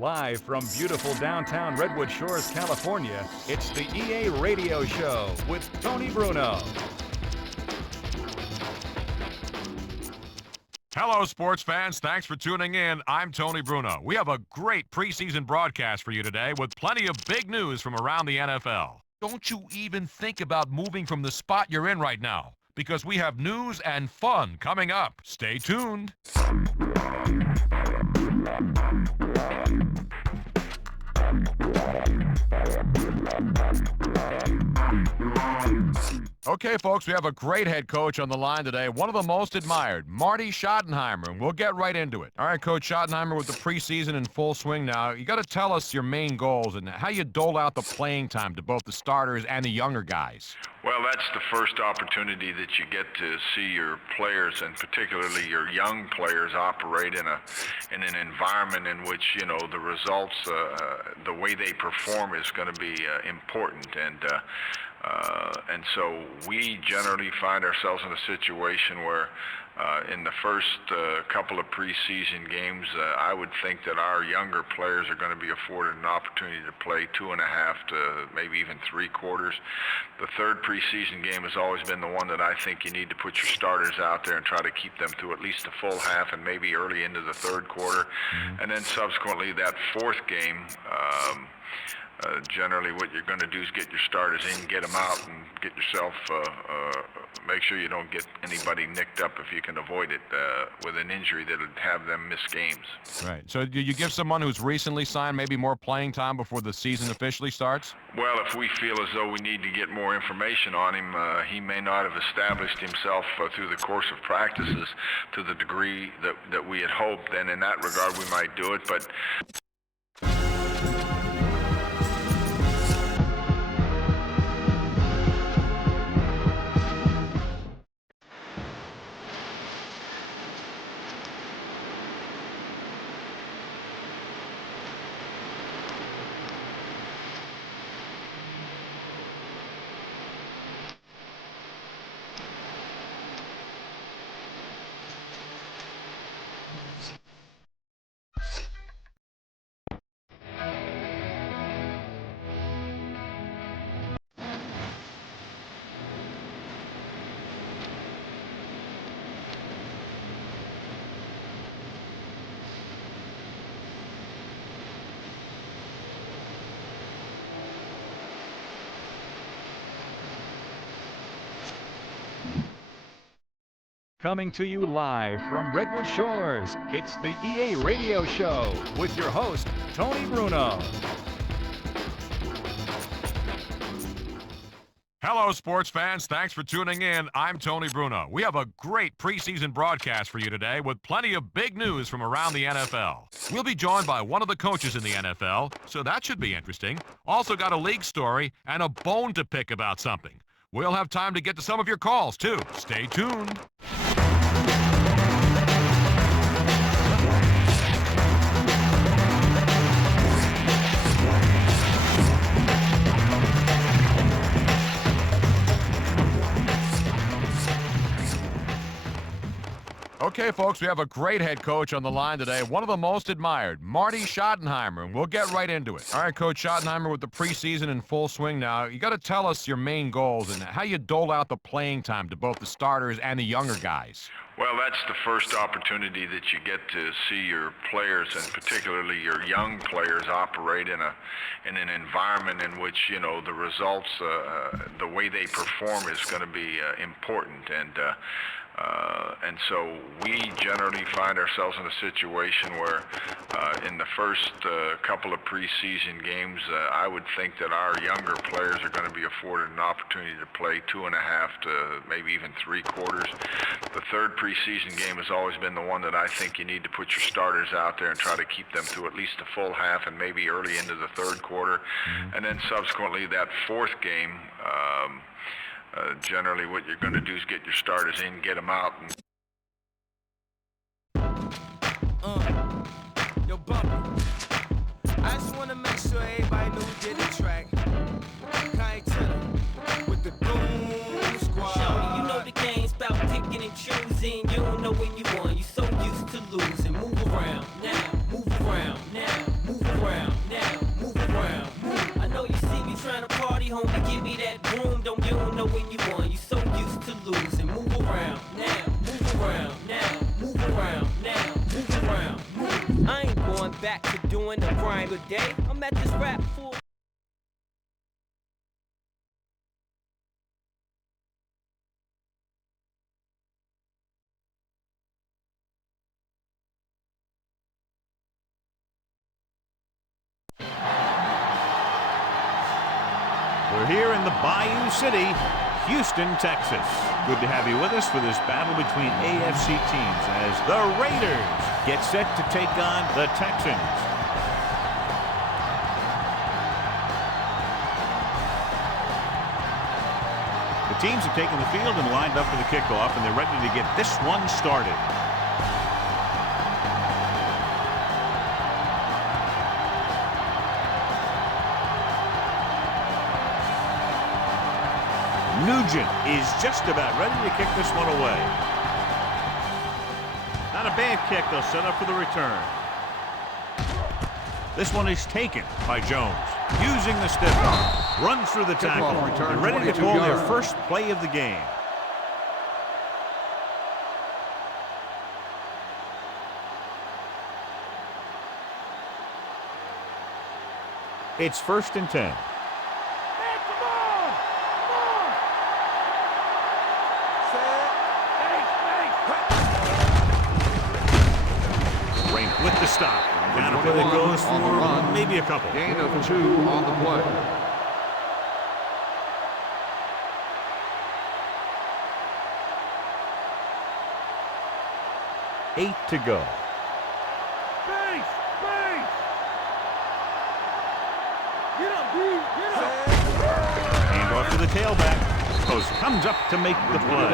Live from beautiful downtown Redwood Shores, California, it's the EA Radio Show with Tony Bruno. Hello, sports fans. Thanks for tuning in. I'm Tony Bruno. We have a great preseason broadcast for you today with plenty of big news from around the NFL. Don't you even think about moving from the spot you're in right now, because we have news and fun coming up. Stay tuned. Okay, folks, we have a great head coach on the line today, one of the most admired, Marty Schottenheimer, and we'll get right into it. All right, Coach Schottenheimer, with the preseason in full swing now, you got to tell us your main goals and how you dole out the playing time to both the starters and the younger guys. Well, that's the first opportunity that you get to see your players, and particularly your young players, operate in an environment in which, you know, the results, the way they perform is going to be important. And so we generally find ourselves in a situation where in the first couple of preseason games, I would think that our younger players are going to be afforded an opportunity to play 2.5 to maybe even 3 quarters. The third preseason game has always been the one that I think you need to put your starters out there and try to keep them through at least a full half and maybe early into the third quarter. And then subsequently that fourth game, generally what you're going to do is get your starters in, get them out, and get yourself, make sure you don't get anybody nicked up if you can avoid it with an injury that would have them miss games. Right. So do you give someone who's recently signed maybe more playing time before the season officially starts? Well, if we feel as though we need to get more information on him, he may not have established himself through the course of practices to the degree that we had hoped, then in that regard we might do it. But Coming to you live from Redwood Shores, it's the EA Radio Show with your host, Tony Bruno. Hello, sports fans. Thanks for tuning in. I'm Tony Bruno. We have a great preseason broadcast for you today with plenty of big news from around the NFL. We'll be joined by one of the coaches in the NFL, so that should be interesting. Also got a league story and a bone to pick about something. We'll have time to get to some of your calls, too. Stay tuned. Okay, folks, we have a great head coach on the line today, one of the most admired, Marty Schottenheimer, and we'll get right into it. All right, Coach Schottenheimer, with the preseason in full swing now, you got to tell us your main goals and how you dole out the playing time to both the starters and the younger guys. Well, that's the first opportunity that you get to see your players, and particularly your young players, operate in an environment in which, you know, the results, the way they perform is going to be important. And so we generally find ourselves in a situation where in the first couple of preseason games, I would think that our younger players are going to be afforded an opportunity to play 2.5 to maybe even 3 quarters. The third preseason game has always been the one that I think you need to put your starters out there and try to keep them through at least a full half and maybe early into the third quarter. And then subsequently that fourth game, generally what you're going to do is get your starters in, get them out. Yo, Bumpy, I just want to make sure everybody knew who did the track. Kai Tenor with the Boom Squad. Shorty, you know the game's about picking and choosing. You don't know when you won, you so used to losing. Move around now, move around now, move around. doing the crime of day. I'm at this rap full. We're here in the Bayou City, Houston, Texas. Good to have you with us for this battle between AFC teams as the Raiders get set to take on the Texans. The teams have taken the field and lined up for the kickoff, and they're ready to get this one started. Nugent is just about ready to kick this one away. Not a bad kick. They'll set up for the return. This one is taken by Jones. Using the stiff arm. Runs through the tackle. And ready to call their first play of the game. It's 1st and 10. With the stop. Down a play that goes for maybe a couple. Gain of 2 on the play. Eight to go. Base! Base! Get up, D! Get up! Hand off to the tailback. Post comes up to make the play.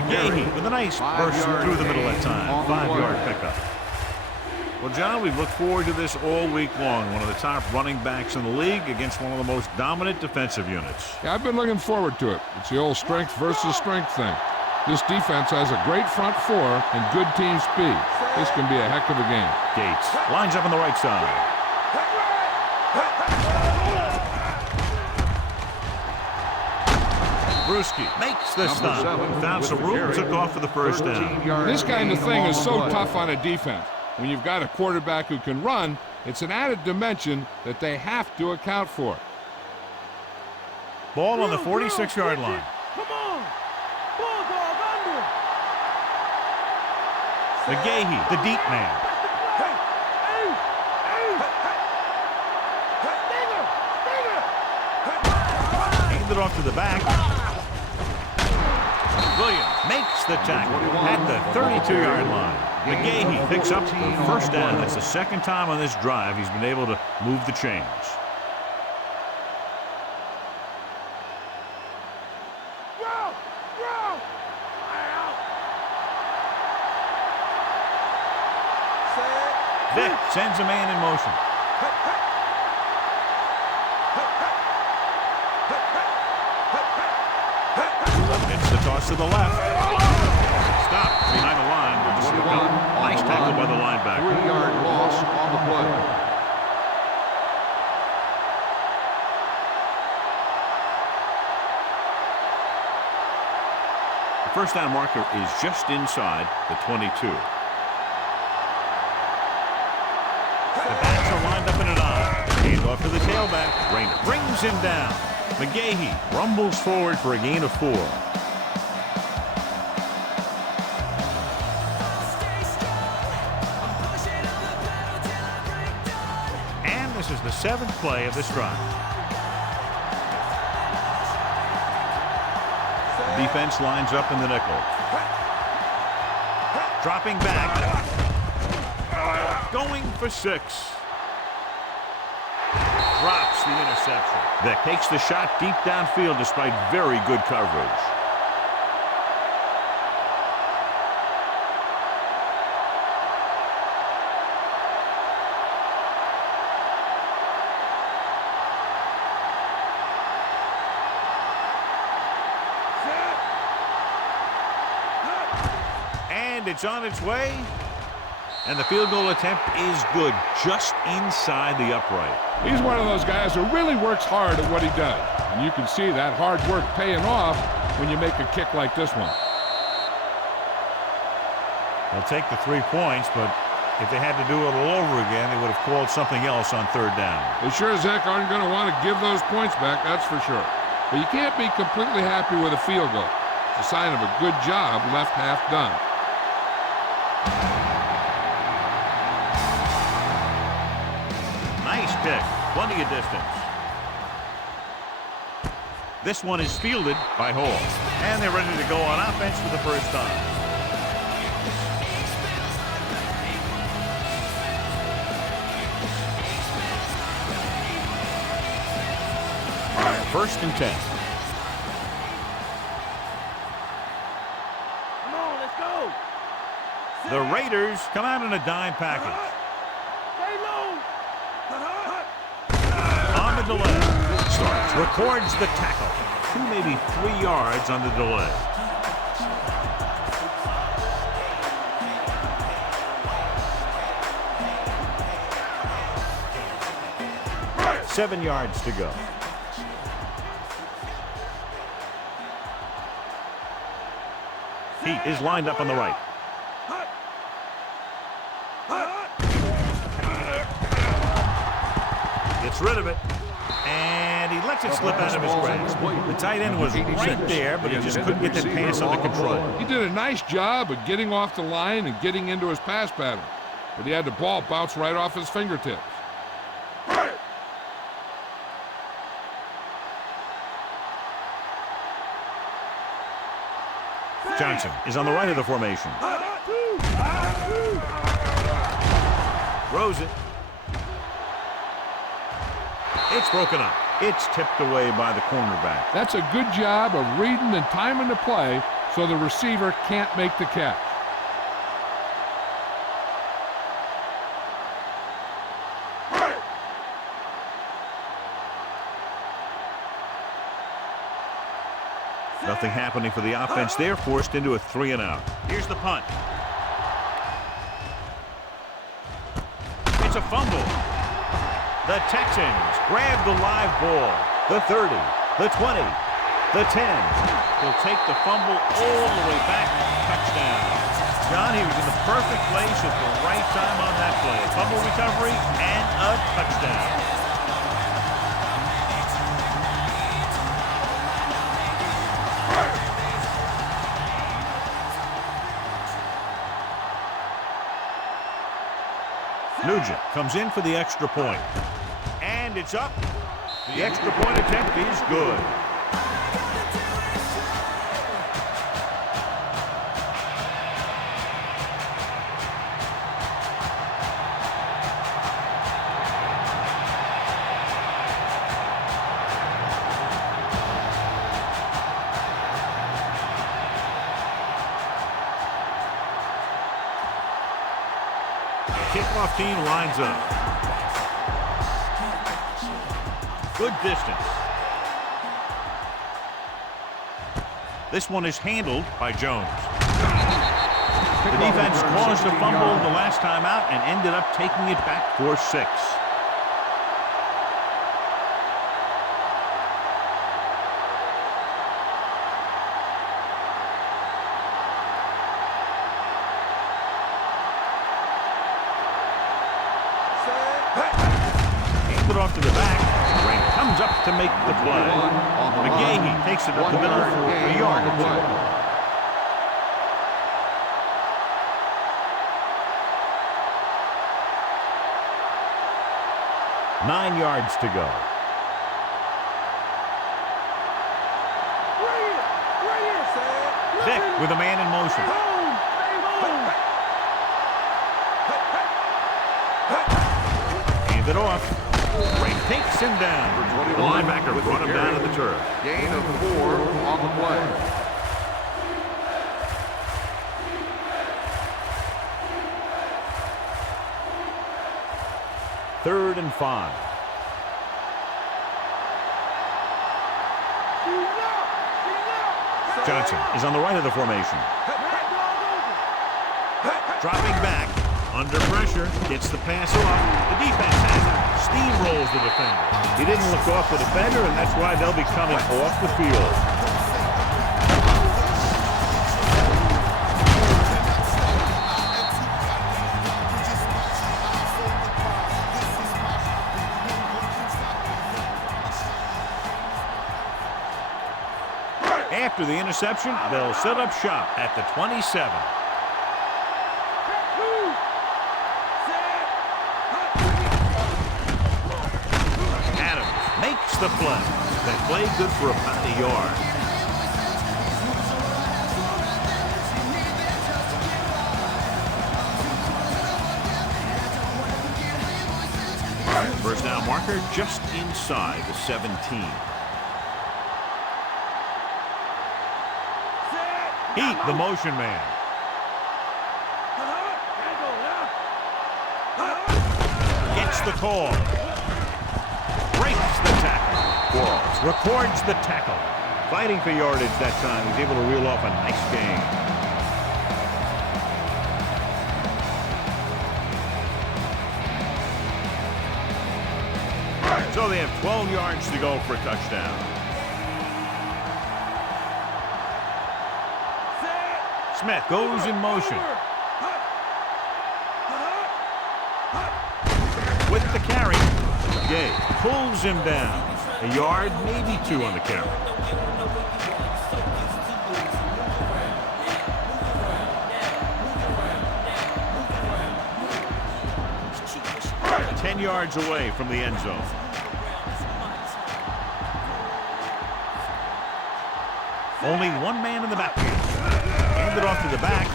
McGahee with a nice burst through the middle that time. 5-yard pickup. Well, John, we've looked forward to this all week long. One of the top running backs in the league against one of the most dominant defensive units. Yeah, I've been looking forward to it. It's the old strength versus strength thing. This defense has a great front four and good team speed. This can be a heck of a game. Gates lines up on the right side. Brewski makes the stop. Found some room, took off for the first down. This kind of thing is so tough on a defense. When you've got a quarterback who can run, it's an added dimension that they have to account for. Ball on the 46-yard line. Come on! Bulldog under! McGahee, the deep man. Hey! Hey! Hey! Stinger! Handed off to the back. Williams makes the tackle at the 32-yard line. McGahee picks up the first down. That's the second time on this drive he's been able to move the chains. Vick sends a man in motion. Gets the toss to the left. Stop behind the line. Nice tackle by the linebacker. 3-yard loss on the play. The first down marker is just inside the 22. The backs are lined up in an eye. Hand off to the tailback. Rayner brings him down. McGahee rumbles forward for a gain of 4. And this is the 7th play of this drive. The defense lines up in the nickel. Dropping back. Going for 6. Drops the interception. That takes the shot deep downfield despite very good coverage. And it's on its way. And the field goal attempt is good, just inside the upright. He's one of those guys who really works hard at what he does. And you can see that hard work paying off when you make a kick like this one. They'll take the 3 points, but If they had to do it all over again, they would have called something else on third down. They sure as heck aren't going to want to give those points back, that's for sure. But you can't be completely happy with a field goal. It's a sign of a good job left half done. Nice pick. Plenty of distance. This one is fielded by Hall. And they're ready to go on offense for the first time. First and 10. Come on, let's go. The Raiders come out in a dime package. Stay low. On the delay. Starts. Records the tackle. 2, maybe 3 yards on the delay. Right. 7 yards to go. He is lined up on the right. Gets rid of it. And he lets it slip out of his grasp. The tight end was right there, but he just couldn't get that pass under control. He did a nice job of getting off the line and getting into his pass pattern. But he had the ball bounce right off his fingertips. Johnson is on the right of the formation. Throws it. It's broken up. It's tipped away by the cornerback. That's a good job of reading and timing the play so the receiver can't make the catch. Nothing happening for the offense. They're forced into a 3-and-out. Here's the punt. It's a fumble. The Texans grab the live ball. The 30, the 20, the 10. They'll take the fumble all the way back. Touchdown. John, he was in the perfect place at the right time on that play. Fumble recovery and a touchdown. Nugent comes in for the extra point. And it's up. The extra point attempt is good. Kickoff team lines up. Good distance. This one is handled by Jones. The defense caused a fumble the last time out and ended up taking it back for 6. Off to the back. Rank comes up to make the play. McGahee takes it up the middle for a yard or 2. 9 yards to go. Vick with a man in motion. Hand it off. Ray takes him down. The linebacker brought him down to the turf. Gain of 4 on the play. Third and 5. Johnson is on the right of the formation. Dropping back. Under pressure. Gets the pass off. The defense has it. Steamrolls the defender. He didn't look off the defender, and that's why they'll be coming off the field. After the interception, they'll set up shop at the 27. Adams makes the play. That play good for about a yard. First down marker just inside the 17. Heat, the motion man. Gets the call. Breaks the tackle. Quarles records the tackle. Fighting for yardage that time. He's able to reel off a nice gain. So they have 12 yards to go for a touchdown. Smith goes in motion. With the carry, Gay pulls him down. A yard, maybe two on the carry. Right, 10 yards away from the end zone. Only one man in the backfield. Hand it off to the back.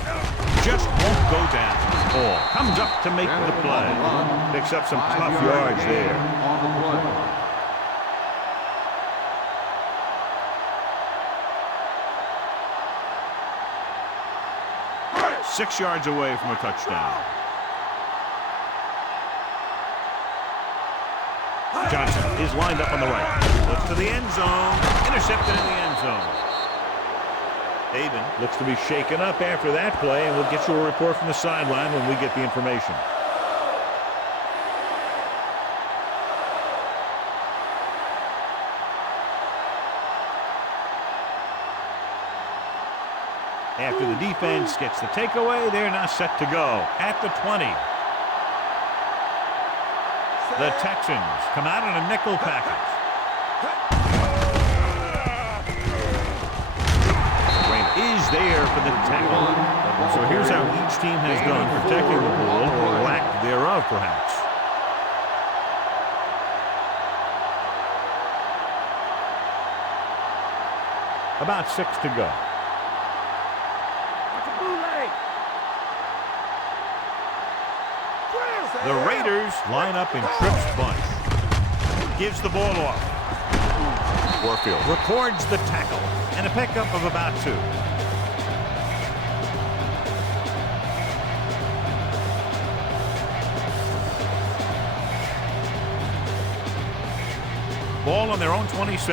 Just won't go down. Ball comes up to make the play. Picks up some tough yards there. On the play. 6 yards away from a touchdown. Johnson is lined up on the right. Looks to the end zone. Intercepted in the end zone. Haven looks to be shaken up after that play, and we'll get you a report from the sideline when we get the information. After the defense gets the takeaway, they're now set to go at the 20. The Texans come out in a nickel package. Is there for the tackle. So here's how each team has done protecting the ball, or lack thereof, perhaps. About 6 to go. The Raiders line up in Tripp's bunch. Gives the ball off. Warfield records the tackle and a pickup of about 2. Ball on their own 26.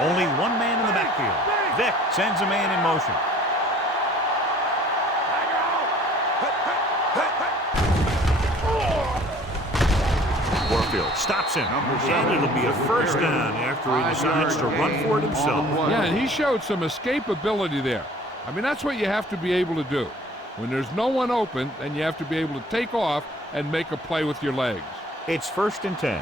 Only one man in the backfield. Vick sends a man in motion. Warfield stops him, and it'll be a first down after he decides to run for it himself. Yeah, and he showed some escapability there. I mean, that's what you have to be able to do. When there's no one open, then you have to be able to take off and make a play with your legs. It's 1st and 10.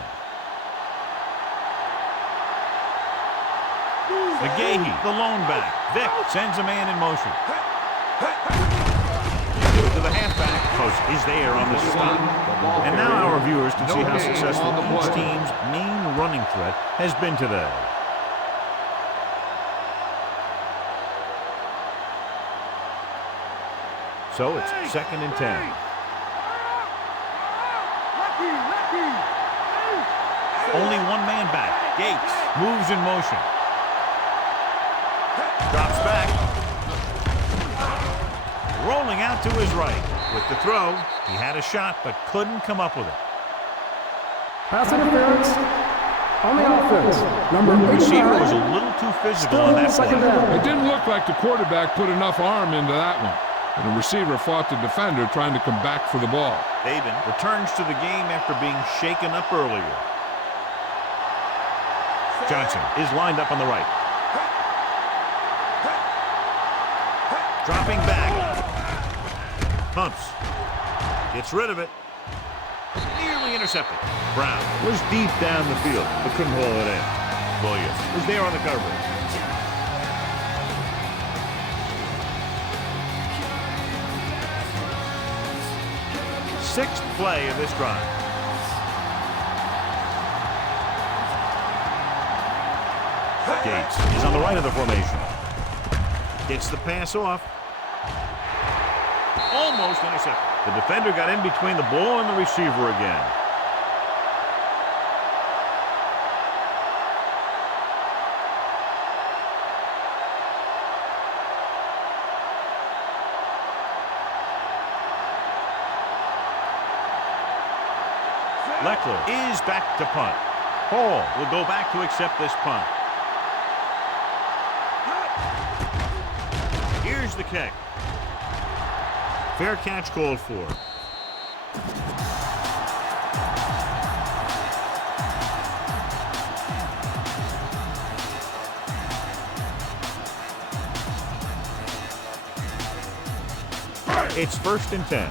McGahee, the lone back. Vick sends a man in motion. To the halfback. Post is there on the stop. And now our viewers can see how successful each team's main running threat has been today. So it's 2nd and 10. Only one man back. Gates moves in motion. Drops back. Rolling out to his right. With the throw, he had a shot but couldn't come up with it. Pass interference on the offense. Number 85. The receiver was a little too physical on that play. It didn't look like the quarterback put enough arm into that one. And the receiver fought the defender trying to come back for the ball. David returns to the game after being shaken up earlier. Johnson is lined up on the right. Dropping back. Pumps. Gets rid of it. nearly intercepted. Brown was deep down the field, but couldn't haul it in. Williams was there on the coverage. Sixth play of this drive. Gates is on the right of the formation. Gets the pass off. Almost intercepted. The defender got in between the ball and the receiver again. Leckler is back to punt. Hall will go back to accept this punt. Here's the kick. Fair catch called for. It's 1st and 10.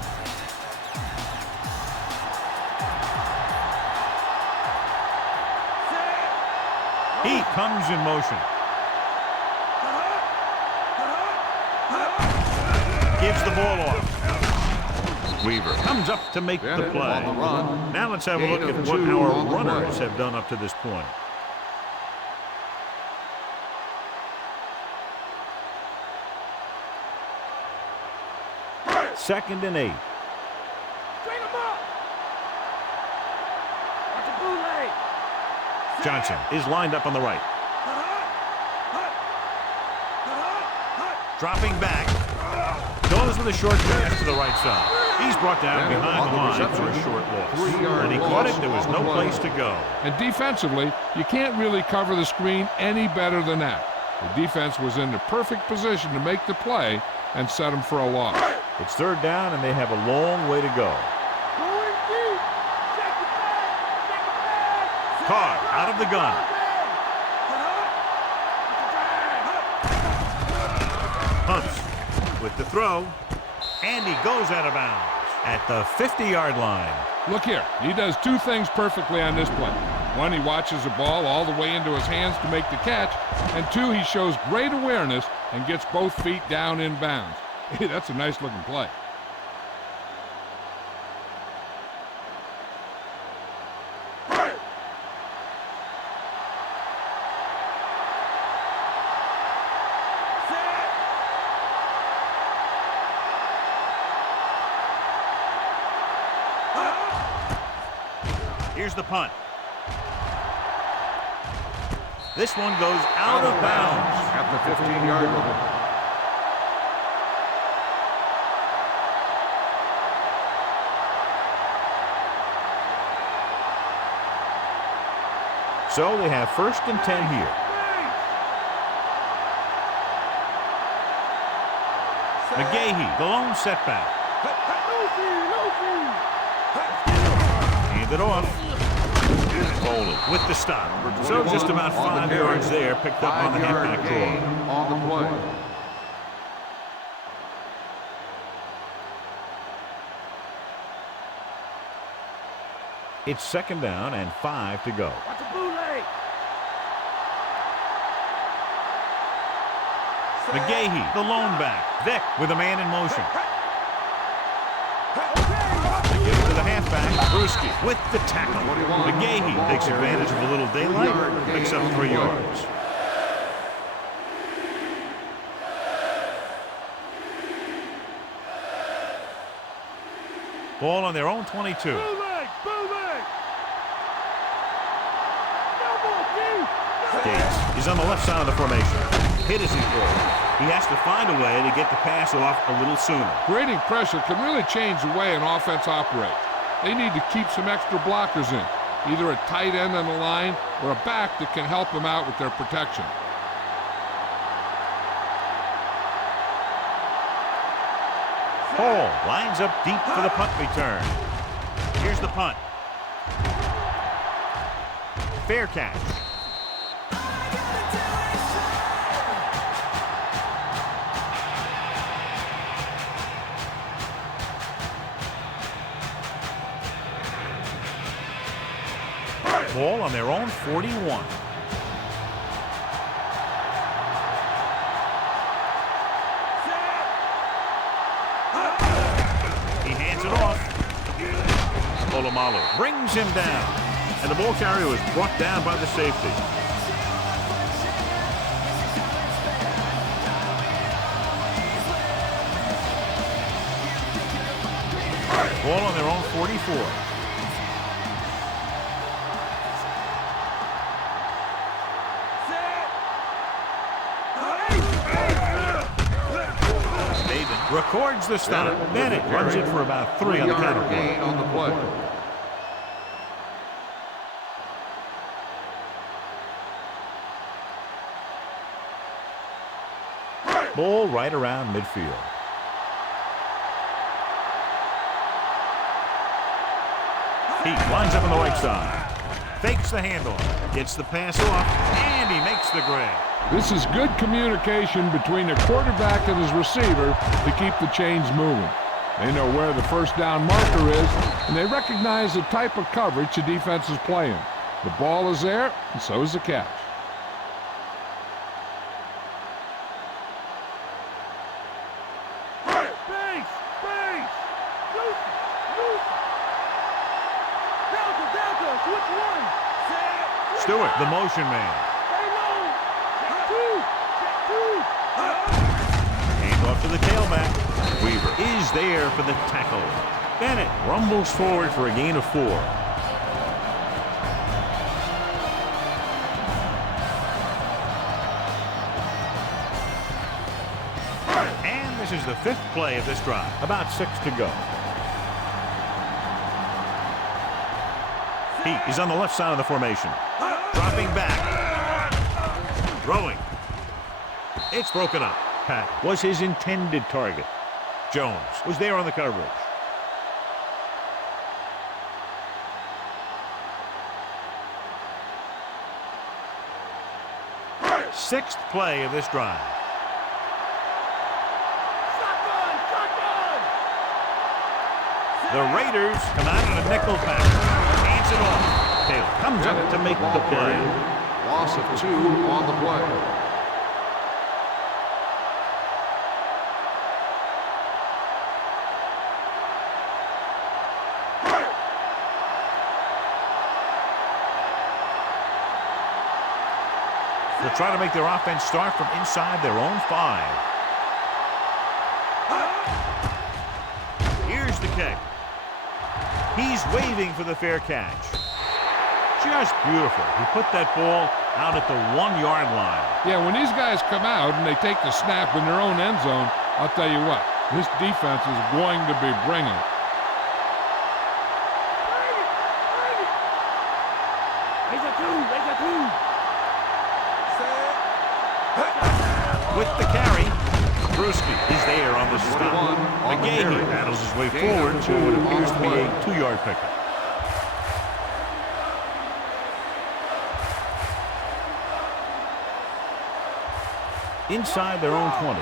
He comes in motion. Gives the ball off. Weaver comes up to make the play. Now let's have a look at what our runners have done up to this point. Second and 8. Johnson is lined up on the right. Dropping back. Goes with a short pass to the right side. He's brought down behind the line for a short loss. And he caught it. There was no place to go. And defensively, you can't really cover the screen any better than that. The defense was in the perfect position to make the play and set him for a loss. It's 3rd down, and they have a long way to go. Carr out of the gun. Hunts with the throw, and he goes out of bounds at the 50-yard line. Look here. He does 2 things perfectly on this play. 1, he watches the ball all the way into his hands to make the catch. And 2, he shows great awareness and gets both feet down in bounds. Hey, that's a nice-looking play. Here's the punt. This one goes out of bounds at the 15-yard line. So they have 1st and 10 here. McGahee, the lone setback. Hand it off. Foley with the stop. So just about 5 yards there, picked up on the halfback draw. On the play. It's 2nd down and 5 to go. McGahee, the lone back. Vick with a man in motion. They give it to the halfback. Brewski with the tackle. McGahee takes advantage of a little daylight. Picks up 3 yards. Ball on their own 22. Gates. He's on the left side of the formation. Hit as he throws. He has to find a way to get the pass off a little sooner. Grading pressure can really change the way an offense operates. They need to keep some extra blockers in, either a tight end on the line or a back that can help them out with their protection. Hall lines up deep for the punt return. Here's the punt. Fair catch. Ball on their own 41. He hands it off. Polamalu brings him down. And the ball carrier was brought down by the safety. Ball on their own 44. Records the stop. Bennett runs it for about 3 on the counter gain on the play. Ball right around midfield. He lines up on the right side. Fakes the handoff. Gets the pass off. And he makes the grab. This is good communication between the quarterback and his receiver to keep the chains moving. They know where the first down marker is, and they recognize the type of coverage the defense is playing. The ball is there, and so is the catch. Stewart, the motion man. Hand off to the tailback. Weaver is there for the tackle. Bennett rumbles forward for a gain of 4. And this is the 5th play of this drive. About 6 to go. He is on the left side of the formation. Dropping back. Throwing. It's broken up. Pat was his intended target. Jones was there on the coverage. Sixth play of this drive. The Raiders come out in a nickel pack. Hands it off. Taylor comes up to make the play. Loss of 2 on the play. They'll try to make their offense start from inside their own 5. Here's the kick. He's waving for the fair catch. Just beautiful. He put that ball out at the 1-yard line. Yeah, when these guys come out and they take the snap in their own end zone, I'll tell you what, this defense is going to be bringing it. With the carry, Brewski is there on the stop. McGahee battles his way forward to what appears to be a 2-yard pickup. Inside their own 20.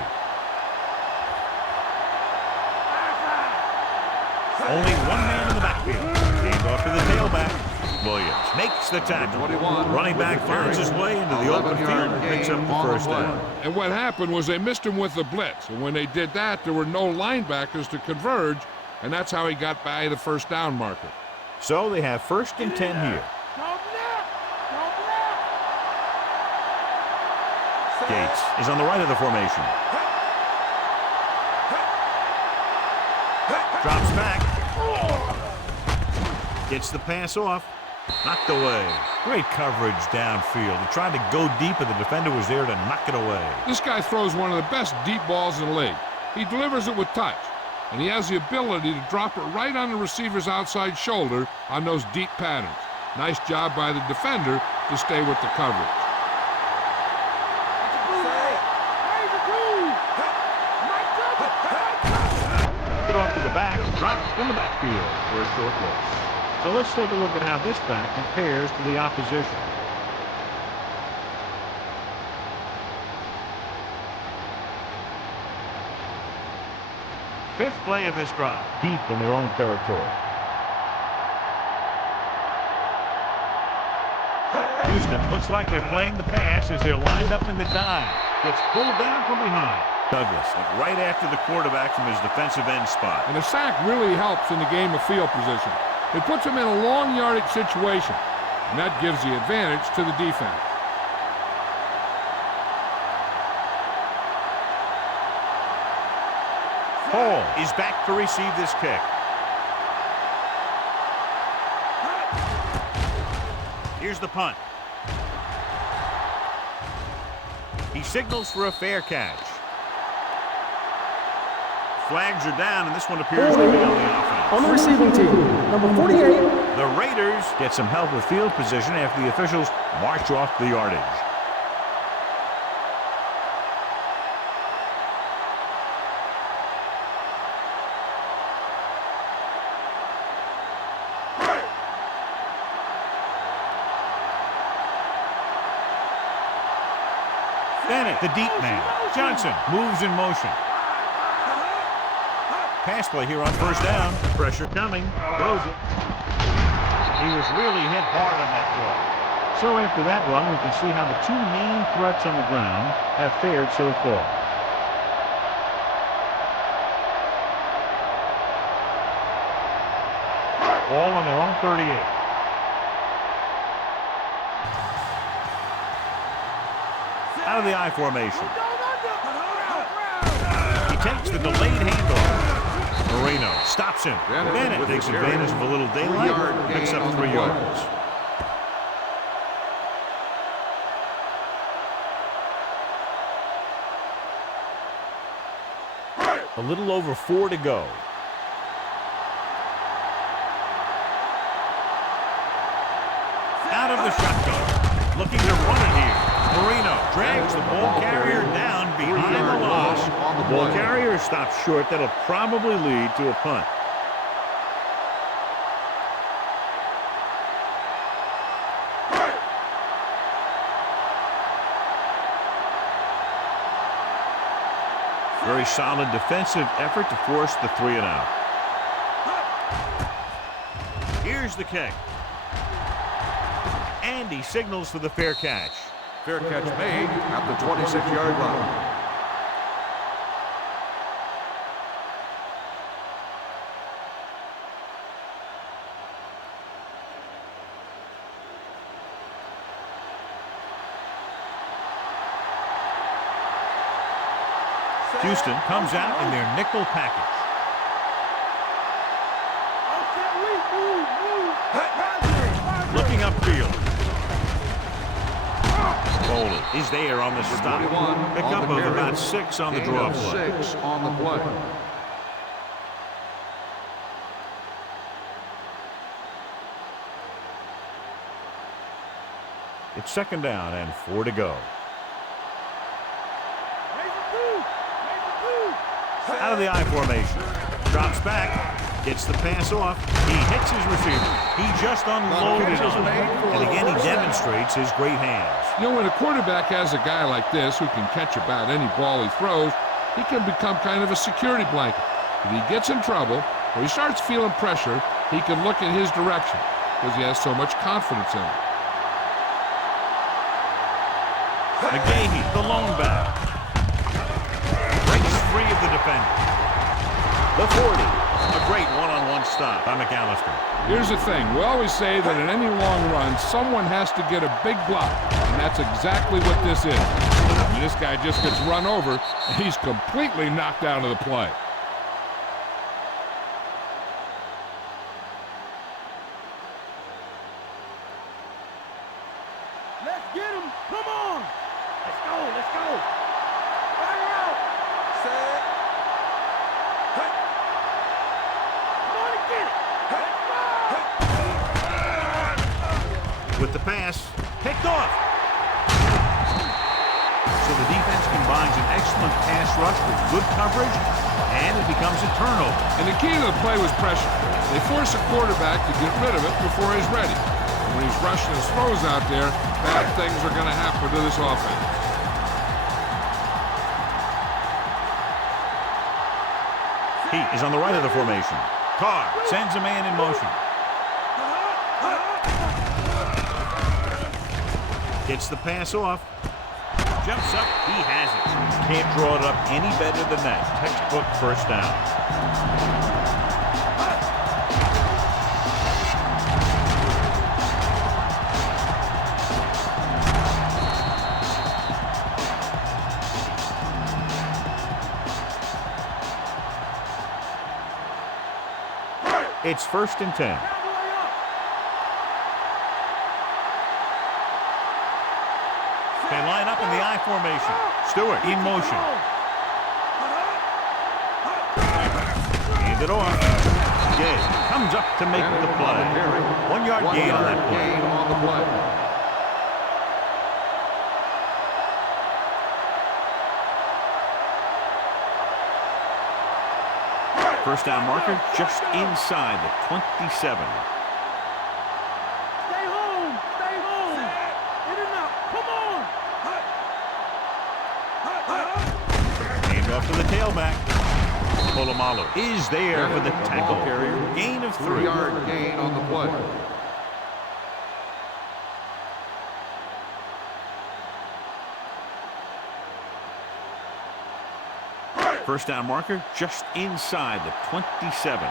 Only one man in the backfield. Hand off to the tailback. Williams makes the tackle. Running back finds his way into the open field and picks up the first down. And what happened was they missed him with the blitz. And when they did that, there were no linebackers to converge, and that's how he got by the first down marker. So they have 1st and 10 here. Gates is on the right of the formation. Drops back. Gets the pass off. Knocked away. Great coverage downfield. He tried to go deep, and the defender was there to knock it away. This guy throws one of the best deep balls in the league. He delivers it with touch, and he has the ability to drop it right on the receiver's outside shoulder on those deep patterns. Nice job by the defender to stay with the coverage. Get off to the back, drops in the backfield for a short look. So let's take a look at how this back compares to the opposition. Fifth play of this drive, deep in their own territory. Looks like they're playing the pass as they're lined up in the dime. Gets pulled down from behind. Douglas, right after the quarterback from his defensive end spot. And a sack really helps in the game of field position. It puts him in a long yardage situation, and that gives the advantage to the defense. Hall is back to receive this kick. Here's the punt. He signals for a fair catch. Flags are down, and this one appears to be on the offense. On the receiving team, number 48. The Raiders get some help with field position after the officials march off the yardage. Bennett, the deep man. Johnson moves in motion. Pass play here on first down. Pressure coming. Throws it. He was really hit hard on that throw. So after that run, we can see how the two main threats on the ground have fared so far. Ball on their own 38. Out of the I formation. He takes the delayed handoff. Moreno stops him. Bennett takes advantage of a little daylight. Picks up 3 yards. A little over 4 to go. Out of the shotgun. Looking to run it here. Moreno drags the ball carrier down behind the loss. The ball carrier stops short. That'll probably lead to a punt. Very solid defensive effort to force the 3 and out. Here's the kick. And he signals for the fair catch. Fair catch made at the 26-yard line. Houston comes out in their nickel package. Looking upfield. Bowler is there on the stop. Pickup of about 6 on the draw play. 6 on the play. It's second down and 4 to go. Out of the I formation. Drops back. Gets the pass off. He hits his receiver. He just unloaded on him. And again, he demonstrates his great hands. You know, when a quarterback has a guy like this who can catch about any ball he throws, he can become kind of a security blanket. If he gets in trouble or he starts feeling pressure, he can look in his direction because he has so much confidence in him. McGahee, the lone back. Breaks free of the defender. The 40. A great one-on-one stop by McAllister. Here's the thing. We always say that in any long run, someone has to get a big block. And that's exactly what this is. I mean, this guy just gets run over, and he's completely knocked out of the play. Let's get him. Come on. Let's go. Let's go. Fire out. Set. Hey. Come on and get it. Let's go. With the pass, picked off. So the defense combines an excellent pass rush with good coverage, and it becomes a turnover. And the key to the play was pressure. They force a quarterback to get rid of it before he's ready. And when he's rushing his throws out there, bad things are going to happen to this offense. He is on the right of the formation. Carr sends a man in motion. Hits the pass off. Jumps up. He has it. Can't draw it up any better than that. Textbook first down. It's 1st and 10. They line up in the I formation. Stewart in motion. Hand it off. Gay comes up to make the play. 1 yard gain on that play. First down marker just inside the 27. Stay home. Stay home. In and out. Come on. Hand off to the tailback. Polamalu is there for the tackle. Gain of 3. 3-yard gain on the play. First down marker just inside the 27.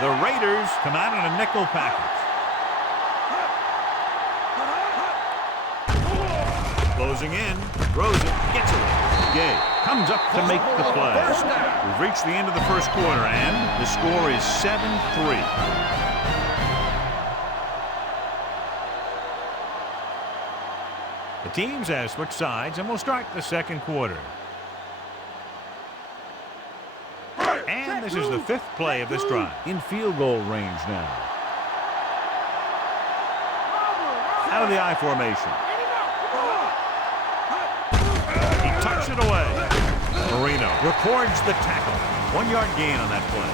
The Raiders come out in a nickel package. Closing in, throws it, gets it. Gay comes up to make the play. We've reached the end of the first quarter, and the score is 7-3. The teams have switched sides, and we'll start the second quarter. And this is the 5th play of this drive. In field goal range now. Out of the I formation. He tucks it away. Marino records the tackle. 1 yard gain on that play.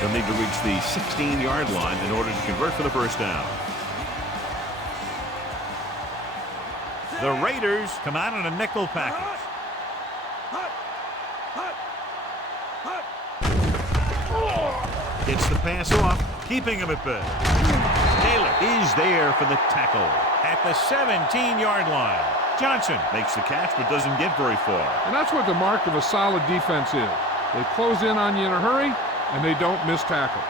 They'll need to reach the 16-yard line in order to convert for the first down. The Raiders come out in a nickel package. Gets the pass off, keeping him at bay. Taylor is there for the tackle at the 17-yard line. Johnson makes the catch but doesn't get very far. And that's what the mark of a solid defense is. They close in on you in a hurry, and they don't miss tackle.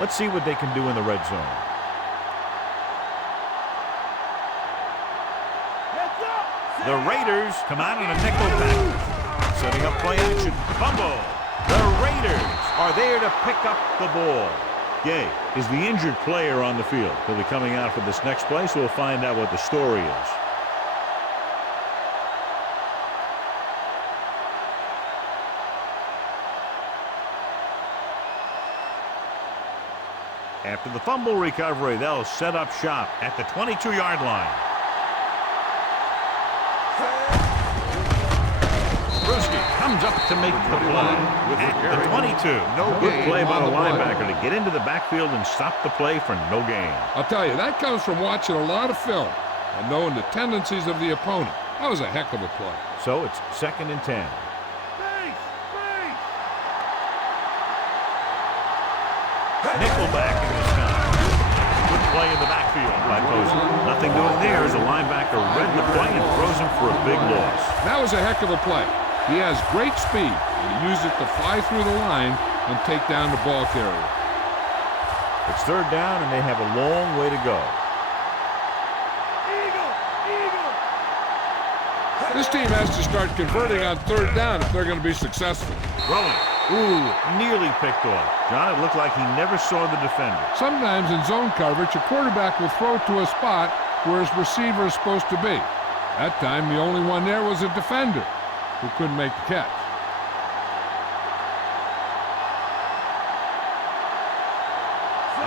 Let's see what they can do in the red zone. The Raiders come out in a nickel package. Setting up play action. Fumble. The Raiders are there to pick up the ball. Gay is the injured player on the field. He'll be coming out for this next play, so we'll find out what the story is. After the fumble recovery, they'll set up shop at the 22-yard line. Brewski comes up to make the play at the 22. No good play by the linebacker to get into the backfield and stop the play for no gain. I'll tell you, that comes from watching a lot of film and knowing the tendencies of the opponent. That was a heck of a play. So it's 2nd and 10. Nickelback in this time. Good play in the backfield by Posey. Nothing doing there as the linebacker read the play and throws him for a big loss. That was a heck of a play. He has great speed, and he used it to fly through the line and take down the ball carrier. It's 3rd down, and they have a long way to go. This team has to start converting on 3rd down if they're going to be successful. Throwing. Ooh, nearly picked off. John, it looked like he never saw the defender. Sometimes in zone coverage, a quarterback will throw to a spot where his receiver is supposed to be. That time, the only one there was a defender who couldn't make the catch.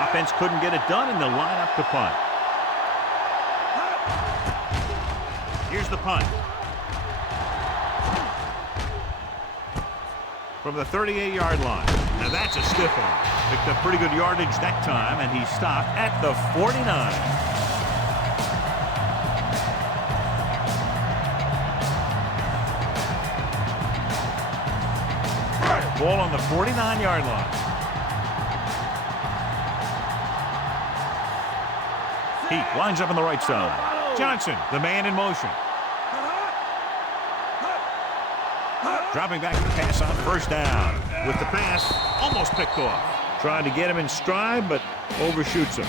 Offense couldn't get it done, and they'll line up to punt. Here's the punt. From the 38-yard line. Now that's a stiff one. Picked up pretty good yardage that time, and he stopped at the 49. Ball on the 49-yard line. Heat lines up on the right side. Johnson, the man in motion. Dropping back to pass on first down. With the pass, almost picked off. Trying to get him in stride, but overshoots him.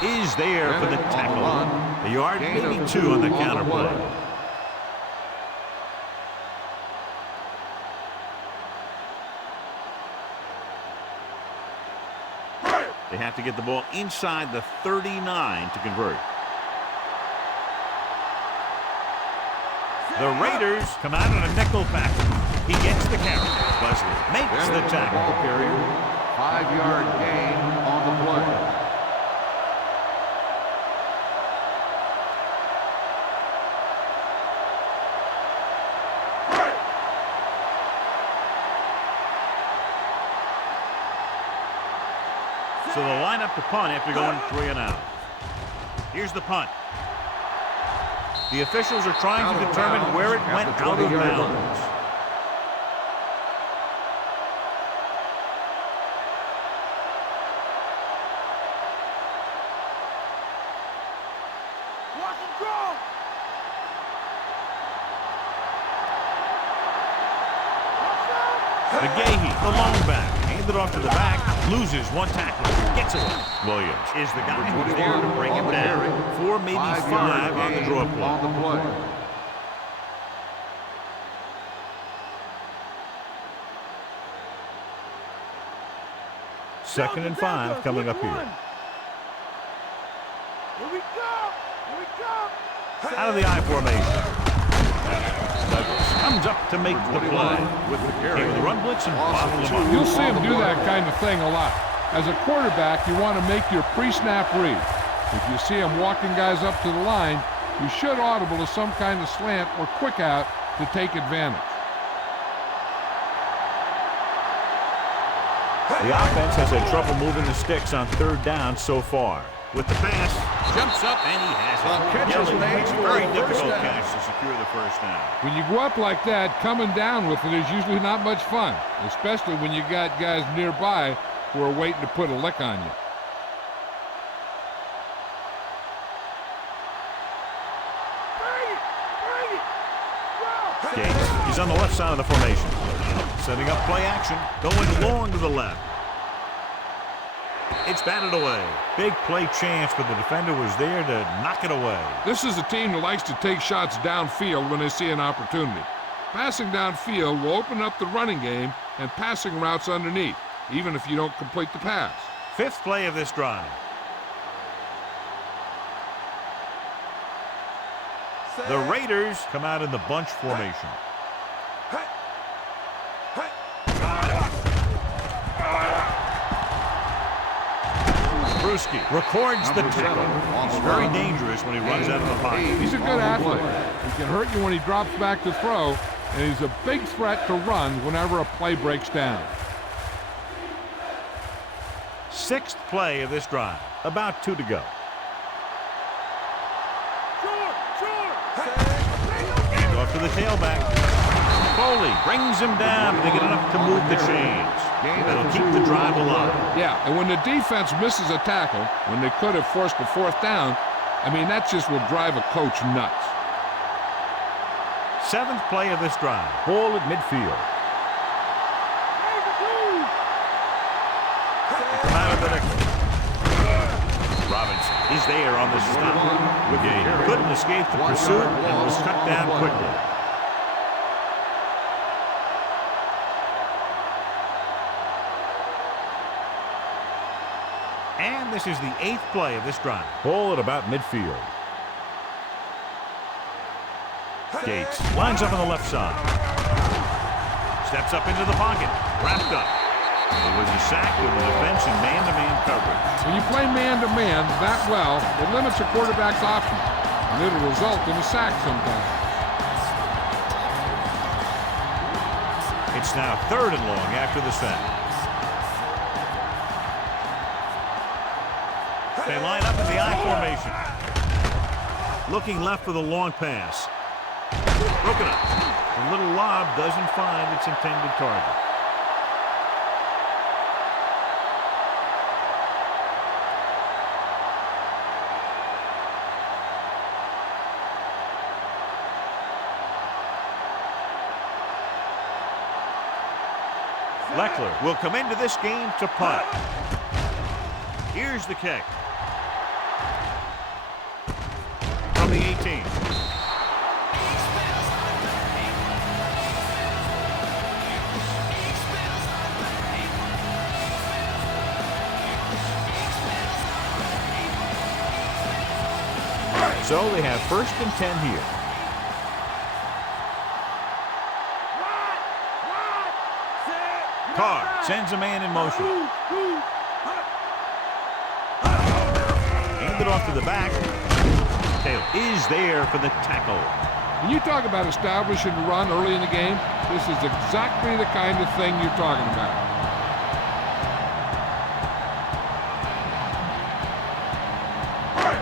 Is there for the tackle. A yard, maybe 2 on the counter play. They have to get the ball inside the 39 to convert. The Raiders come out on a nickel back. He gets the carry. Wesley makes the tackle. Ball carrier, 5-yard gain on the play. So they'll line up to punt after going 3 and out. Here's the punt. The officials are trying to determine where it went out of bounds. McGahee, the lone back, handed off to the back, loses 1 tackle, gets away. Williams is the guy who's there to bring him down. 4, maybe 5 on the draw play. Second and 5 coming up here. Here we go! Here we go! Out of the I formation. Comes up to make the play. With the carry, the run blitz and bottle him up. You'll see him do that kind of thing a lot. As a quarterback, you want to make your pre-snap read. If you see him walking guys up to the line, you should audible to some kind of slant or quick out to take advantage. The offense has had trouble moving the sticks on 3rd down so far. With the pass, jumps up, and he has it. Catch is made It's a very difficult catch to secure the first down. When you go up like that, coming down with it is usually not much fun, especially when you got guys nearby who are waiting to put a lick on you. Gates, he's on the left side of the formation. Setting up play action, going long to the left. It's batted away. Big play chance, but the defender was there to knock it away. This is a team that likes to take shots downfield when they see an opportunity. Passing downfield will open up the running game and passing routes underneath, even if you don't complete the pass. 5th play of this drive. The Raiders come out in the bunch formation. Brewski records the tackle. He's very dangerous when he runs out of the pocket. He's a good athlete. He can hurt you when he drops back to throw, and he's a big threat to run whenever a play breaks down. 6th play of this drive. About 2 to go. And off to the tailback. Foley brings him down, but they get enough to move the chains. That'll keep the drive alive. Yeah, and when the defense misses a tackle, when they could have forced a 4th down, I mean, that just will drive a coach nuts. 7th play of this drive. Ball at midfield. Come out of the nickel. Robinson is there on the stop. McGahee couldn't escape the pursuit and was cut down quickly. And this is the 8th play of this drive. Ball at about midfield. Gates lines up on the left side. Steps up into the pocket. Wrapped up. It was a sack with the defense and man-to-man coverage. When you play man-to-man that well, it limits a quarterback's options, and it'll result in a sack sometimes. It's now 3rd and long after the sack. They line up in the I formation. Looking left for the long pass. Broken up. The little lob doesn't find its intended target. Leckler will come into this game to punt. Here's the kick. From the 18. So they have 1st and 10 here. Carr sends a man in motion. Hand it off to the back. Taylor is there for the tackle. When you talk about establishing the run early in the game, this is exactly the kind of thing you're talking about.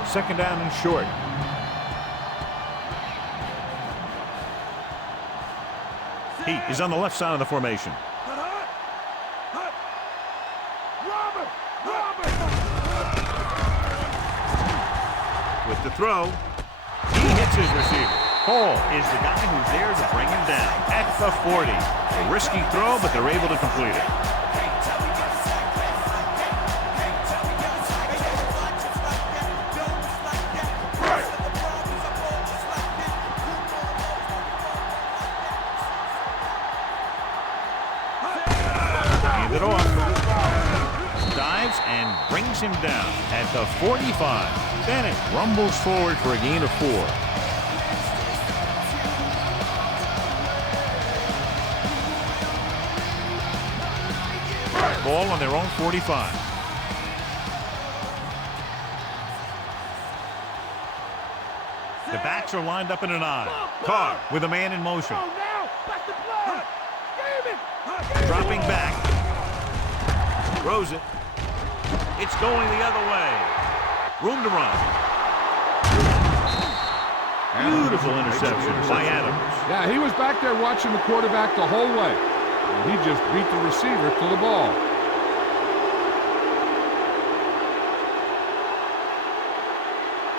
Second down and short. Heat is on the left side of the formation. With the throw, he hits his receiver. Hall is the guy who's there to bring him down at the 40. A risky throw, but they're able to complete it. Hand it off. Dives and brings him down at the 45. Then it rumbles forward for a gain of 4. Ball on their own 45. The backs are lined up in an I. Carr with a man in motion. Dropping back. Throws it. It's going the other way. Room to run. Beautiful interception by Adams. Yeah, he was back there watching the quarterback the whole way. And he just beat the receiver to the ball.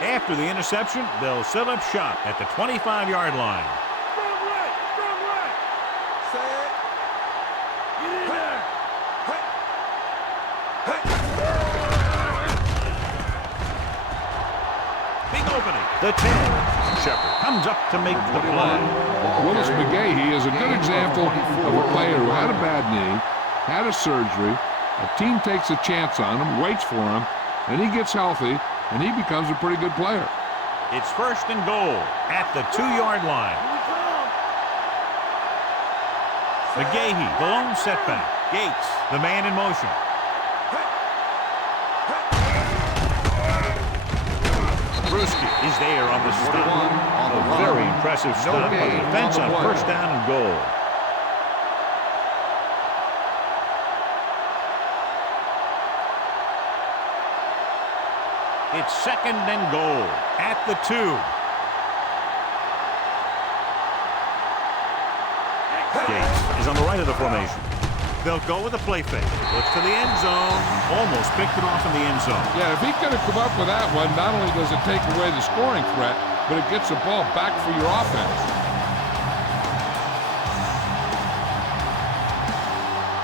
After the interception, they'll set up shop at the 25-yard line. Strong right, strong right. Set. Get in there. Big opening. The 10. Shepard comes up to make the play. Willis McGahee is a good example of a player who had a bad knee, had a surgery, a team takes a chance on him, waits for him, and he gets healthy, and he becomes a pretty good player. It's 1st and goal at the 2-yard line. McGahee, the lone setback. Gates, the man in motion. Brewski is there on the stop. A very impressive stop by the defense on 1st down and goal. It's 2nd and goal at the 2. Gates is on the right of the formation. They'll go with a play fake. Looks to the end zone. Almost picked it off in the end zone. Yeah, if he could have come up with that one, not only does it take away the scoring threat, but it gets the ball back for your offense.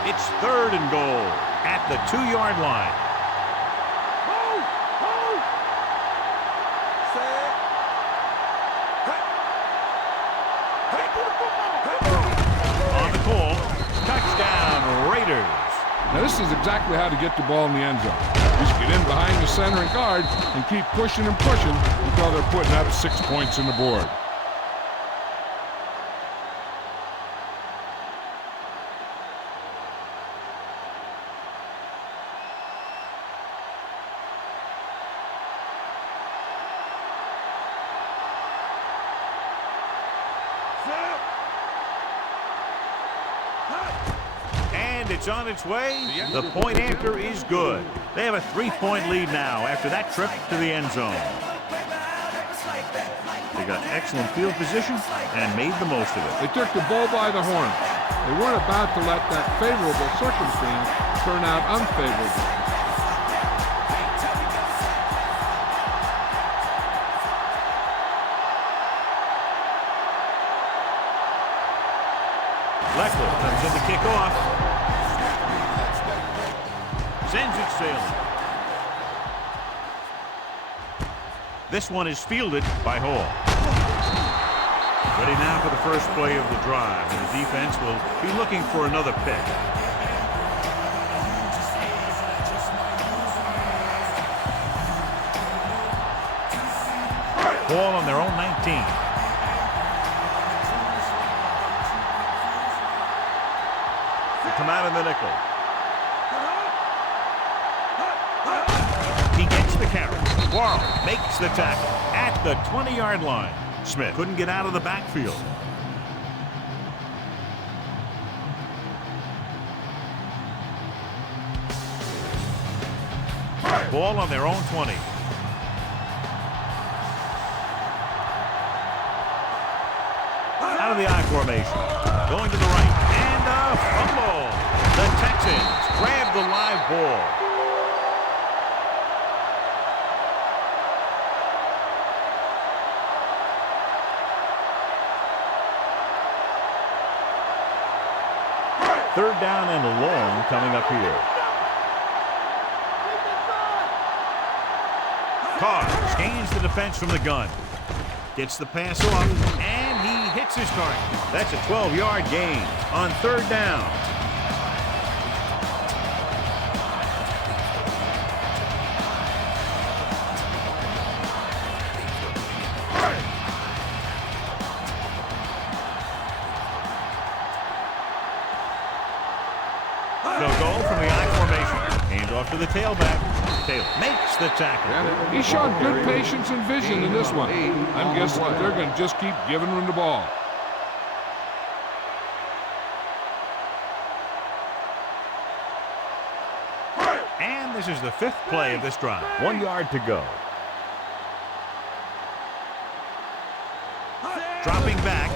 It's 3rd and goal at the 2-yard line. On the call, touchdown Raiders. Now this is exactly how to get the ball in the end zone. Just get in behind the center and guard and keep pushing and pushing until they're putting up 6 points on the board. It's on its way. The point after is good. They have a 3-point lead now after that trip to the end zone. They got excellent field position and made the most of it. They took the bull by the horns. They weren't about to let that favorable circumstance turn out unfavorable. Leckler comes in to kick off. Sends it sailing. This one is fielded by Hall. Ready now for the first play of the drive, and the defense will be looking for another pick. Ball on their own 19. Come out in the nickel. He gets the carry. Warren makes the tackle at the 20-yard line. Smith couldn't get out of the backfield. Ball on their own 20. Out of the I formation. Going to the right. And a fumble. The Texans grab the live ball. Third down and long coming up here. Carr gains the defense from the gun. Gets the pass off, and he hits his target. That's a 12-yard gain on third down. They'll go from the I formation. Hand off to the tailback. Taylor makes the tackle. He's shown good patience and vision in this one. I'm guessing that they're going to just keep giving him the ball. And this is the fifth play of this drive. 1 yard to go. Dropping back.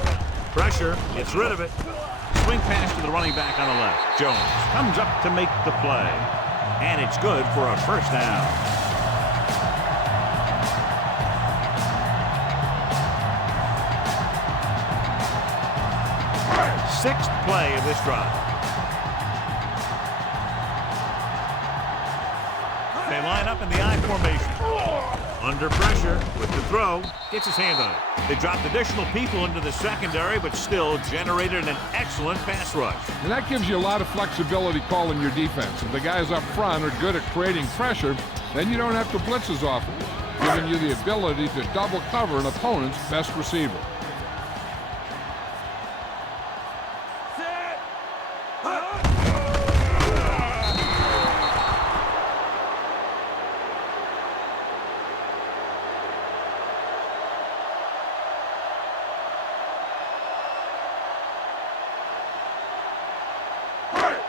Pressure. Gets rid of it. Swing pass to the running back on the left. Jones comes up to make the play. And it's good for a first down. Sixth play of this drive. They line up in the I formation. Under pressure with the throw. Gets his hand on it. They dropped additional people into the secondary, but still generated an excellent pass rush. And that gives you a lot of flexibility calling your defense. If the guys up front are good at creating pressure, then you don't have to blitz as often, giving you the ability to double cover an opponent's best receiver.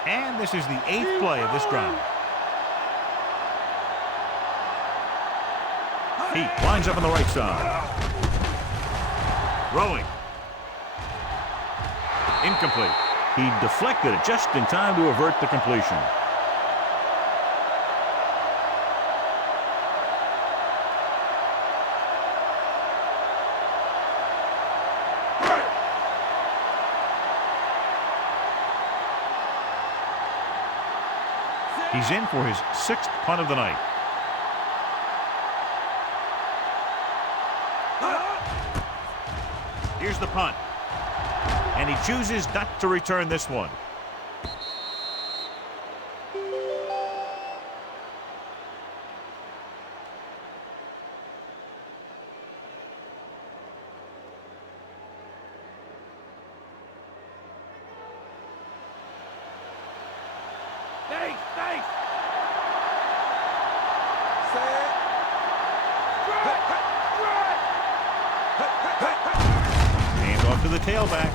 And this is the eighth play of this drive. He lines up on the right side. Throwing. Incomplete. He deflected it just in time to avert the completion. He's in for his sixth punt of the night. Here's the punt. And he chooses not to return this one. Hand off to the tailback.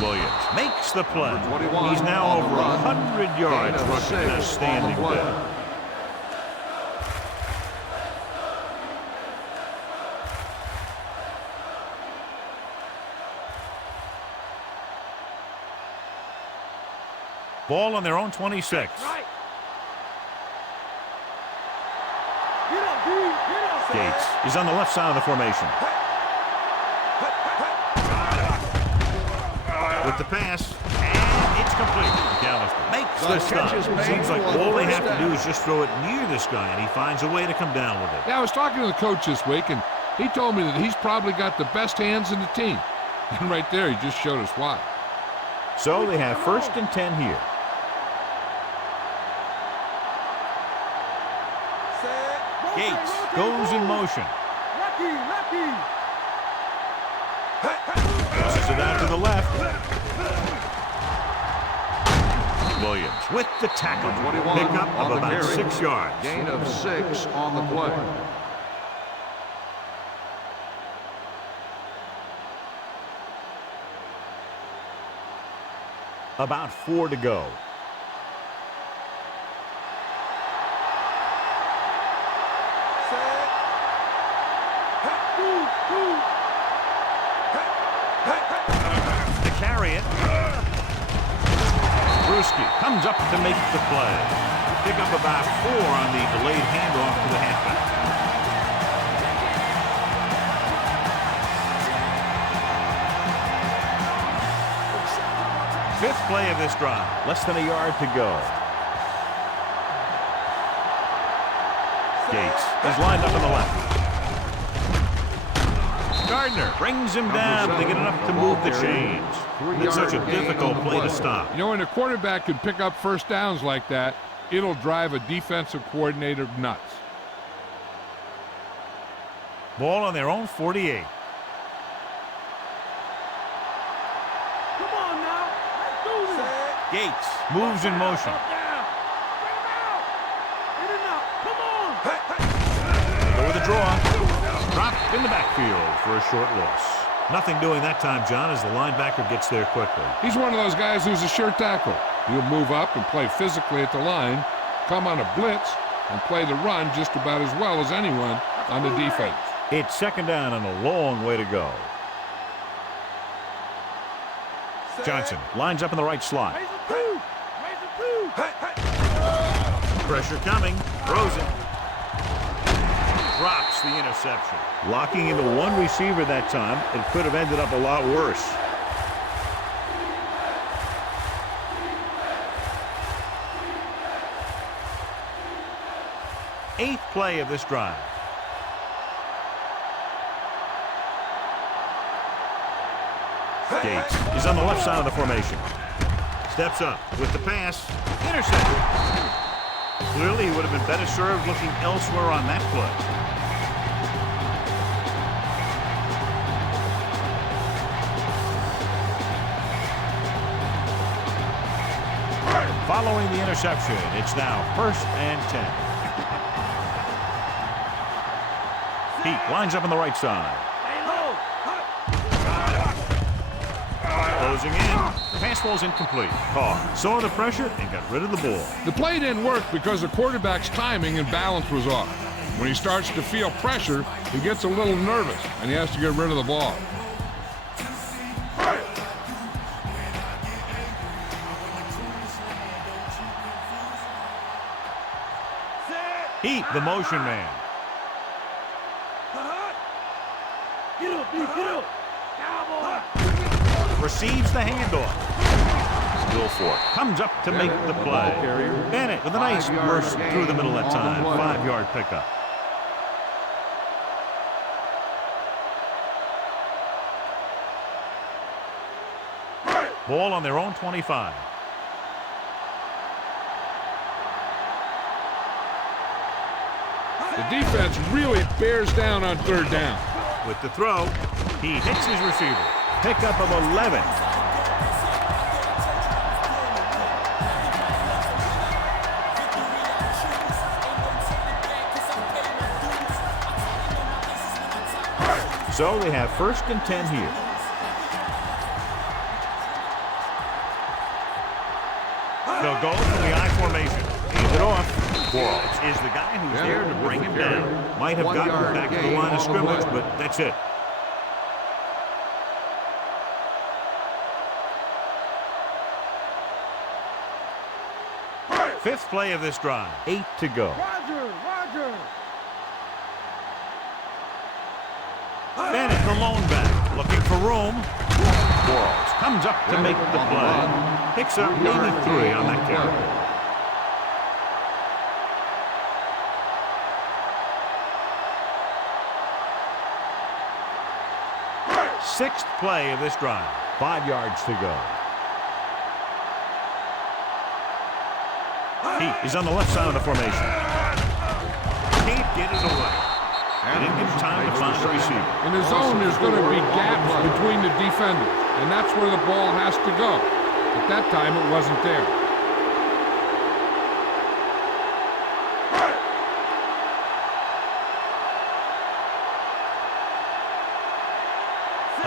Williams makes the play. Number 21 He's now on the over run. 100 yards Gain of rushing in a 6 on the standing play. day. Ball on their own 26. Right. Get up, D. Get up. Gates is on the left side of the formation. With the pass, and it's complete. McAllister makes the stop. Seems like all they have to do is just throw it near this guy, and he finds a way to come down with it. Yeah, I was talking to the coach this week, and he told me that he's probably got the best hands in the team. And right there, he just showed us why. So they have 1st and 10 here. Gates goes in motion. Lucky. Passes it out to the left. Williams with the tackle. 21 Pickup on of the about carry. 6 yards. Gain of 6 on the play. About 4 to go. To carry it. Brewski comes up to make the play. Pick up about 4 on the delayed handoff to the halfback. Fifth play of this drive. Less than a yard to go. Gates is lined up on the left. Gardner brings him down, but they get enough to move the chains. It's such a difficult play to stop. You know, when a quarterback can pick up first downs like that, it'll drive a defensive coordinator nuts. Ball on their own 48. Come on now. Let's do this. Gates moves in motion. Go with the draw. Dropped in the backfield for a short loss. Nothing doing that time, John, as the linebacker gets there quickly. He's one of those guys who's a sure tackle. He'll move up and play physically at the line, come on a blitz, and play the run just about as well as anyone on the defense. It's 2nd down and a long way to go. Johnson lines up in the right slot. Pressure coming. Throws it. Drops the interception. Locking into one receiver that time. It could have ended up a lot worse. Eighth play of this drive. Gates is on the left side of the formation. Steps up with the pass. Intercepted. Clearly, he would have been better served looking elsewhere on that play. Following the interception, it's now 1st and 10. Heat lines up on the right side. Closing in. Pass ball's incomplete. Carr saw the pressure and got rid of the ball. The play didn't work because the quarterback's timing and balance was off. When he starts to feel pressure, he gets a little nervous, and he has to get rid of the ball. Heat, the motion man. Get up, D, get up. Cowboy. Receives the handoff. Wilford comes up to make the play. Bennett with a nice burst through the middle that time. 5-yard pickup. Ball on their own 25. The defense really bears down on 3rd down. With the throw, he hits his receiver. Pickup of 11. So they have 1st and 10 here. They'll go from the I formation. Hands it off. Quarles is the guy who's there to bring him down. Might have gotten back to the line of scrimmage, but that's it. Fifth play of this drive. 8 to go. Roger. Bennett, the lone back, looking for room. Quarles comes up to make the play. Picks up maybe 3 on that carry. Sixth play of this drive. 5 yards to go. He is on the left side of the formation. Can't get it away. Didn't give time to find the receiver. In the zone, there's going to be gaps between the defenders, and that's where the ball has to go. At that time, it wasn't there.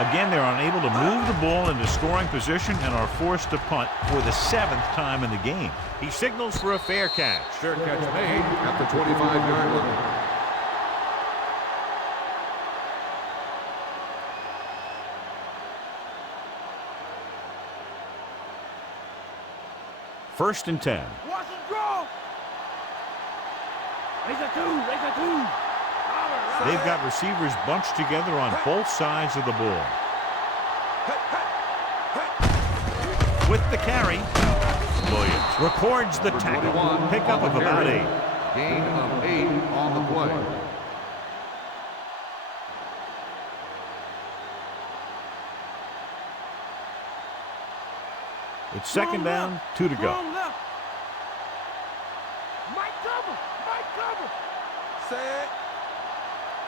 Again, they're unable to move the ball into scoring position and are forced to punt for the 7th time in the game. He signals for a fair catch. Fair catch made at the 25-yard line. First and 10. Watch it draw. Raise a two. They've got receivers bunched together on both sides of the ball. With the carry, Williams records the tackle. Pickup of about 8. Gain of 8 on the play. It's second down, 2 to go. Mike cover. Set.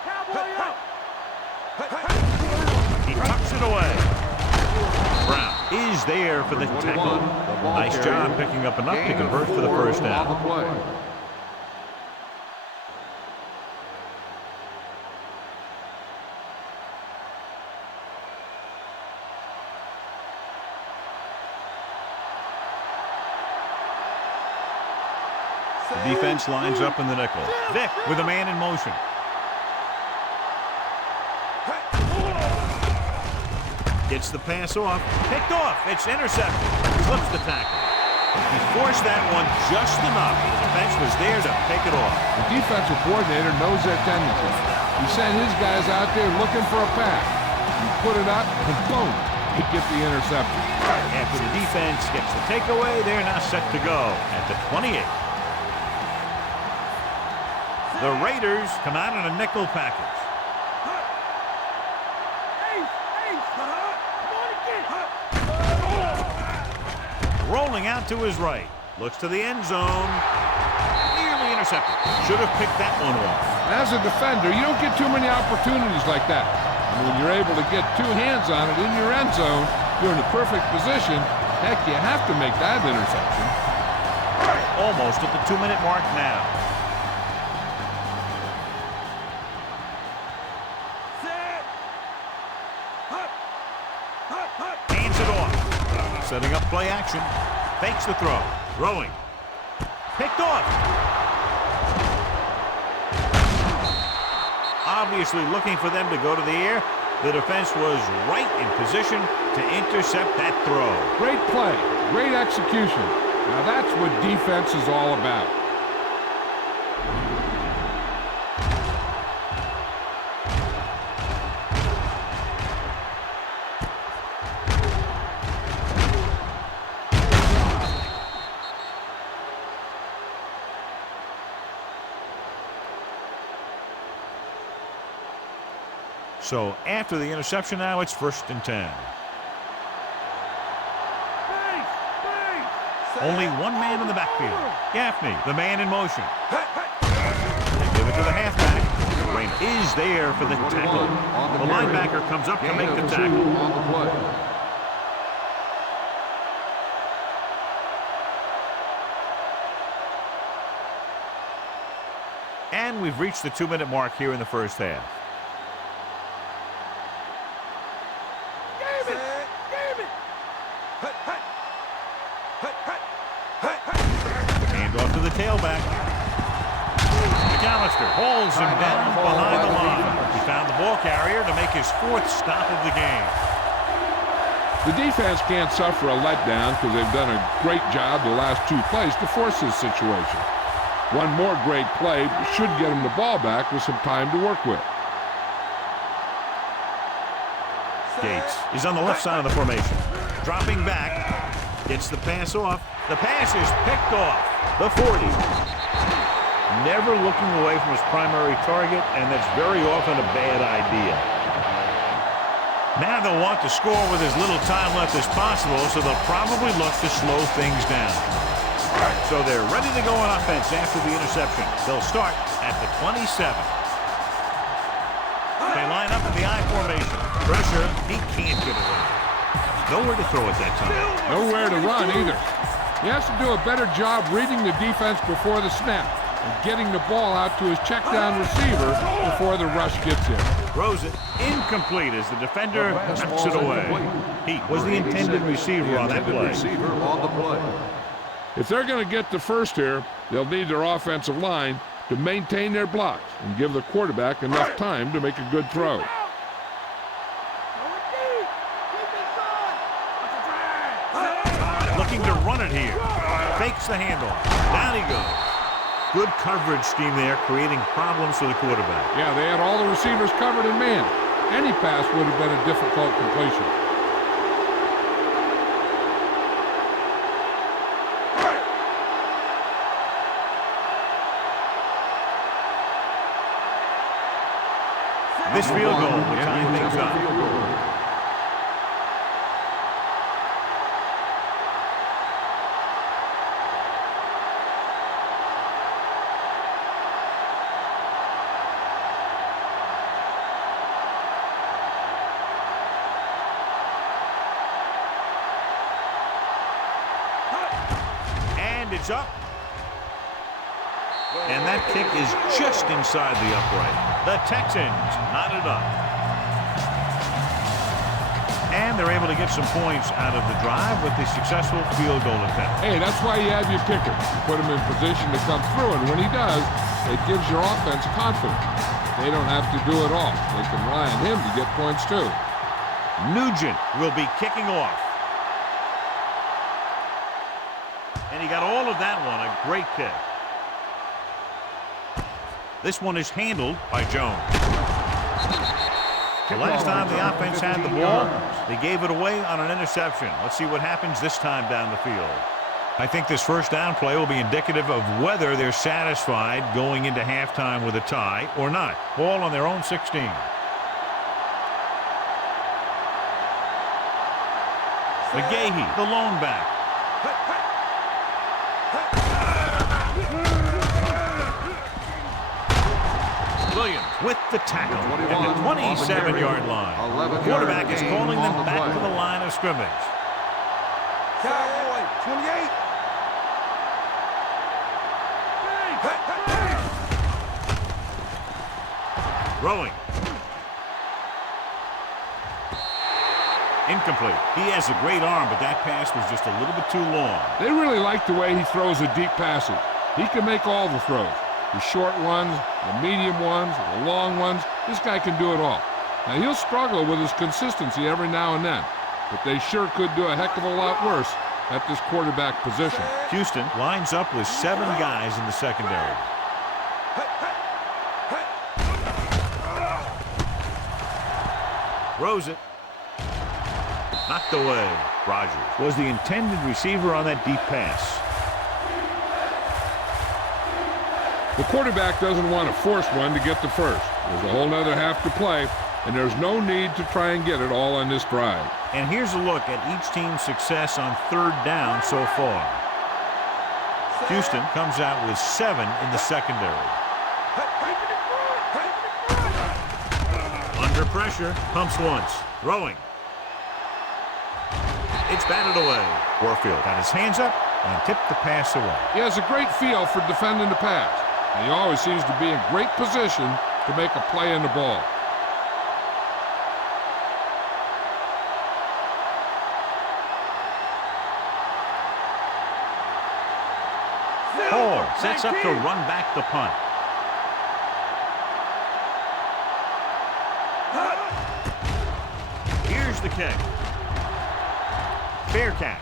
Cowboy up. He tucks it away. Brown is there for the tackle. Nice job picking up enough to convert for the first down. The defense lines up in the nickel. Vick with a man in motion. Gets the pass off. Picked off. It's intercepted. Slips the tackle. He forced that one just enough. The defense was there to pick it off. The defensive coordinator knows their tendencies. He sent his guys out there looking for a pass. He put it up, and boom, he gets the interception. After the defense gets the takeaway, they're now set to go at the 28. The Raiders come out in a nickel package. Rolling out to his right. Looks to the end zone. Nearly intercepted. Should have picked that one off. As a defender, you don't get too many opportunities like that. And when you're able to get 2 hands on it in your end zone, you're in the perfect position. Heck, you have to make that interception. Almost at the 2-minute mark now. Hands it off. Setting up play action. Fakes the throw. Throwing. Picked off. Obviously looking for them to go to the air. The defense was right in position to intercept that throw. Great play. Great execution. Now that's what defense is all about. So after the interception now, it's first and 10. Only one man in the backfield. Gaffney, the man in motion. They give it to the halfback. Rain is there for the tackle. The linebacker comes up to make the tackle. And we've reached the 2-minute mark here in the first half. Buster holds him down behind the line. He found the ball carrier to make his 4th stop of the game. The defense can't suffer a letdown because they've done a great job the last 2 plays to force this situation. One more great play should get them the ball back with some time to work with. Gates is on the left side of the formation. Dropping back, gets the pass off. The pass is picked off. The 40. Never looking away from his primary target, and that's very often a bad idea. Now they'll want to score with as little time left as possible, so they'll probably look to slow things down. So they're ready to go on offense after the interception. They'll start at the 27. They line up in the I formation. Pressure, he can't get away. Nowhere to throw at that time. Nowhere to run either. He has to do a better job reading the defense before the snap and getting the ball out to his check down receiver before the rush gets in. Throws it incomplete as the defender knocks it away. He was the intended receiver on that play. If they're going to get the first here, they'll need their offensive line to maintain their blocks and give the quarterback enough time to make a good throw. Looking to run it here. Fakes the handoff. Down he goes. Good coverage scheme there, creating problems for the quarterback. Yeah, they had all the receivers covered in man. Any pass would have been a difficult completion. This field goal will tie things up. And it's up. And that kick is just inside the upright. The Texans knot it up. And they're able to get some points out of the drive with the successful field goal attempt. Hey, that's why you have your kicker. You put him in position to come through, and when he does, it gives your offense confidence. They don't have to do it all. They can rely on him to get points too. Nugent will be kicking off. And he got all of that one, a great kick. This one is handled by Jones. The last time the offense had the ball, they gave it away on an interception. Let's see what happens this time down the field. I think this first down play will be indicative of whether they're satisfied going into halftime with a tie or not. Ball on their own 16. McGahee, the lone back. Williams with the tackle at the 27-yard line. The quarterback is calling them back to the line of scrimmage. Cowboy, 28. Throwing. Incomplete. He has a great arm, but that pass was just a little bit too long. They really like the way he throws the deep passes. He can make all the throws. The short ones, the medium ones, the long ones. This guy can do it all. Now, he'll struggle with his consistency every now and then, but they sure could do a heck of a lot worse at this quarterback position. Houston lines up with 7 guys in the secondary. Throws it. Knocked away. Rogers was the intended receiver on that deep pass. The quarterback doesn't want to force one to get the first. There's a whole nother half to play, and there's no need to try and get it all on this drive. And here's a look at each team's success on 3rd down so far. Houston comes out with 7 in the secondary. Under pressure, pumps once. Throwing. It's batted away. Warfield got his hands up and tipped the pass away. He has a great feel for defending the pass. And he always seems to be in great position to make a play in the ball. Hall sets up to run back the punt. the kick. Fair catch.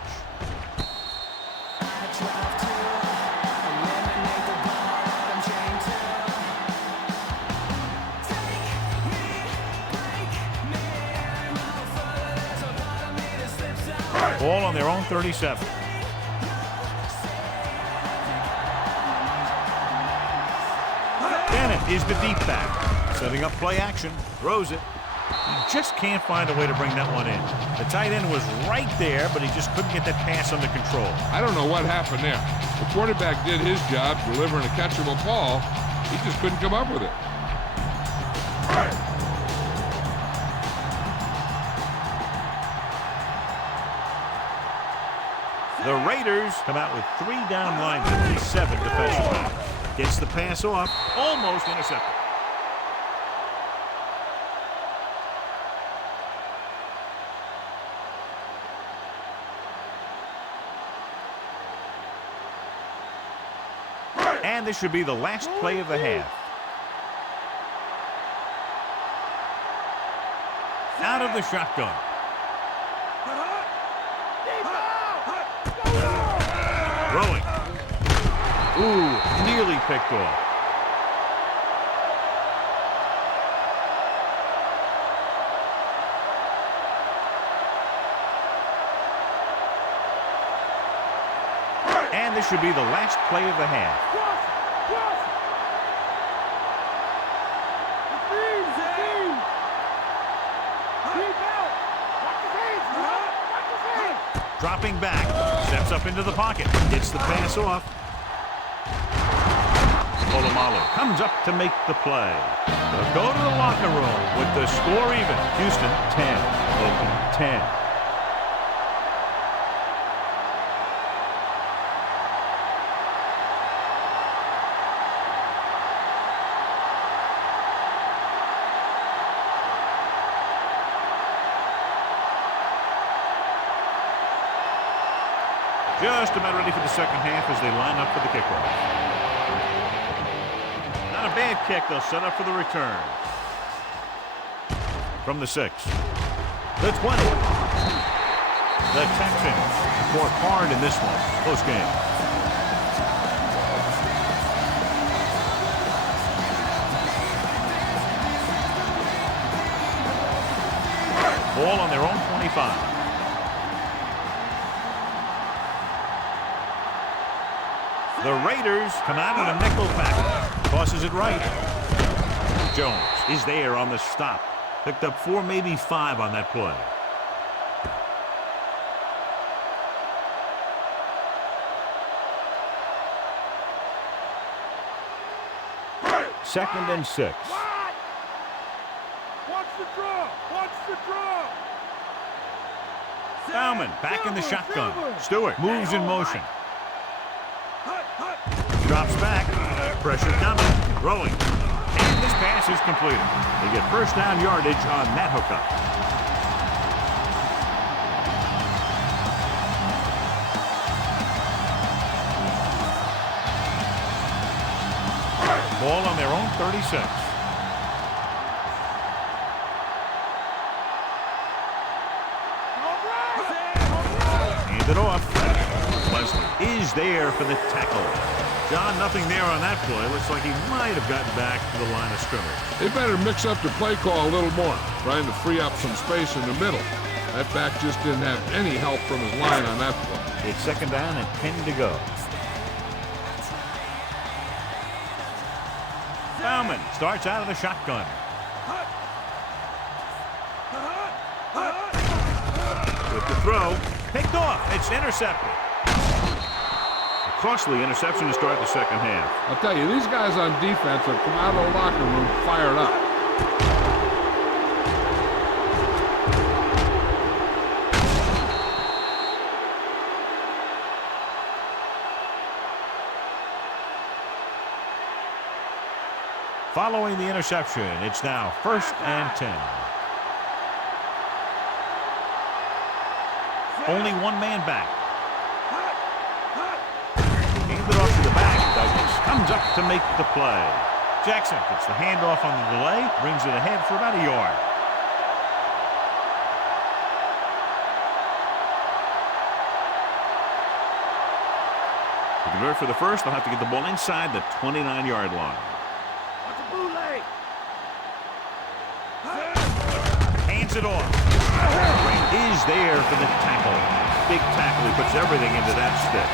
Ball on their own 37. Bennett is the deep back. Setting up play action. Throws it. He just can't find a way to bring that one in. The tight end was right there, but he just couldn't get that pass under control. I don't know what happened there. The quarterback did his job delivering a catchable ball. He just couldn't come up with it. The Raiders come out with 3 down linemen and 7 defensive backs. Gets the pass off, almost intercepted. And this should be the last play of the half. Out of the shotgun. Throwing. Ooh, nearly picked off. And this should be the last play of the half. Dropping back, steps up into the pocket, gets the pass off. Polamalu comes up to make the play. They'll go to the locker room with the score even. Houston 10, Oakland 10. Just about ready for the second half as they line up for the kickoff. Not a bad kick. They'll set up for the return. From the 6. The 20. The Texans work hard in this one. Close game. Ball on their own 25. The Raiders come out in a nickel package. Tosses it right. Jones is there on the stop. Picked up 4, maybe 5 on that play. Second and 6. Watch the draw. Watch the draw. Bauman back in the shotgun. Stewart moves in motion. Drops back. Pressure coming. Throwing. And this pass is completed. They get first down yardage on that hookup. Ball on their own 36. Hand it off. Leslie is there for the tackle. John, nothing there on that play. Looks like he might have gotten back to the line of scrimmage. They better mix up the play call a little more, trying to free up some space in the middle. That back just didn't have any help from his line on that play. It's second down and 10 to go. Bauman starts out of the shotgun. With the throw, picked off. It's intercepted. Costly interception to start the second half. I'll tell you, these guys on defense have come out of the locker room fired up. Following the interception, it's now first and 10. Only one man back. Handed off to the back. Douglas comes up to make the play. Jackson gets the handoff on the delay, brings it ahead for about a yard. To convert for the first, they'll have to get the ball inside the 29-yard line. Watch the bootleg. Hands it off. Is there for the tackle. Big tackle. He puts everything into that stick.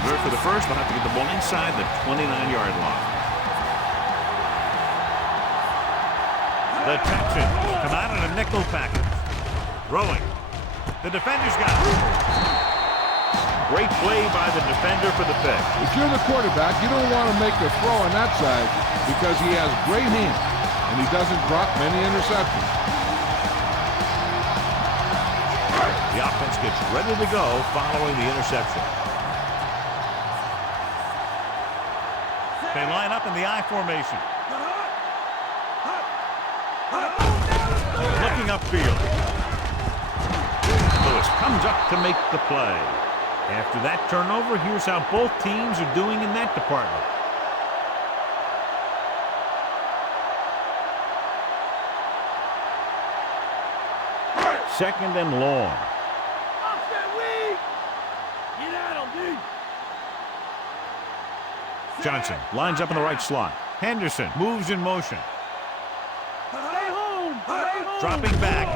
Convert for the first, they'll have to get the ball inside the 29-yard line. The Texans come out in a nickel package. Throwing. The defender's got it. Great play by the defender for the pick. If you're the quarterback, you don't want to make a throw on that side because he has great hands and he doesn't drop many interceptions. The offense gets ready to go following the interception. They line up in the I formation. Looking upfield. Lewis comes up to make the play. After that turnover, here's how both teams are doing in that department. Second and long. Offset weak. Get at him, dude. Johnson lines up in the right slot. Henderson moves in motion. Stay home. Stay home. Dropping back.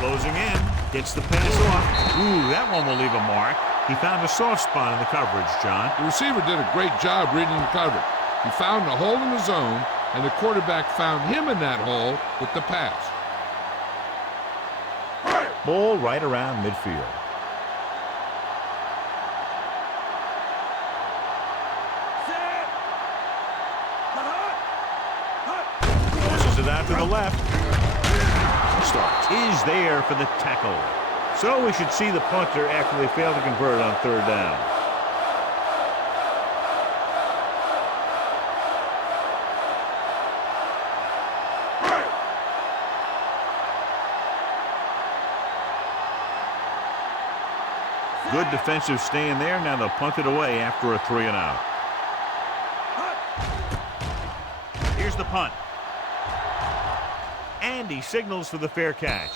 Closing in. Gets the pass off. Ooh, that one will leave a mark. He found a soft spot in the coverage, John. The receiver did a great job reading the coverage. He found a hole in the zone, and the quarterback found him in that hole with the pass. Ball right around midfield. Pushes it out to the left. Starts. Is there for the tackle. So we should see the punter after they fail to convert on third down. Good defensive stand there. Now they'll punt it away after a 3-and-out. Here's the punt. And he signals for the fair catch.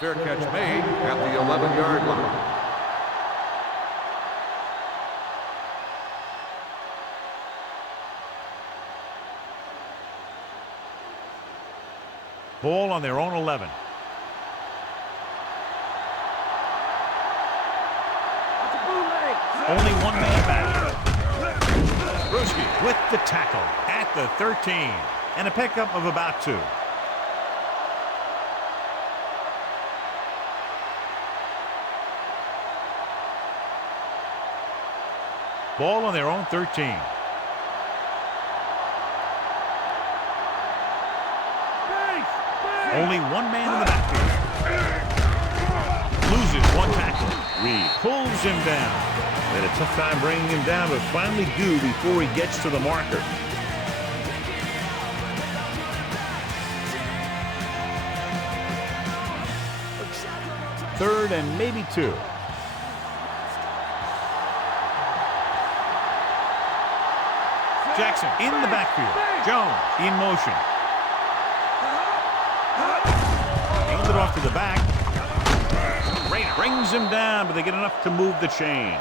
Fair catch made at the 11-yard line. Ball on their own 11. Only one man back. Brewski with the tackle at the 13. And a pickup of about 2. Ball on their own 13. Only one man in the backfield. Loses one tackle. Reed pulls him down. Had a tough time bringing him down, but finally do before he gets to the marker. Third and maybe 2. Jackson in the backfield. Jones in motion. Hands it off to the back. Rayner brings him down, but they get enough to move the chains.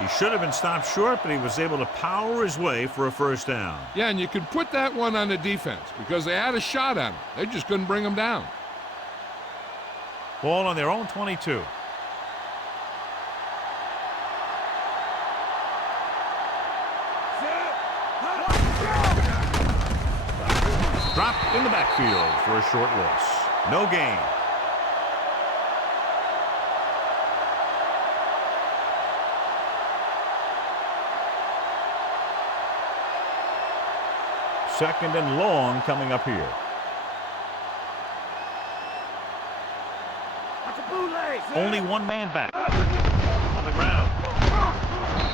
He should have been stopped short, but he was able to power his way for a first down. Yeah, and you could put that one on the defense because they had a shot at him. They just couldn't bring him down. Ball on their own 22. Dropped in the backfield for a short loss. No gain. Second and long coming up here. Only one man back. On the ground.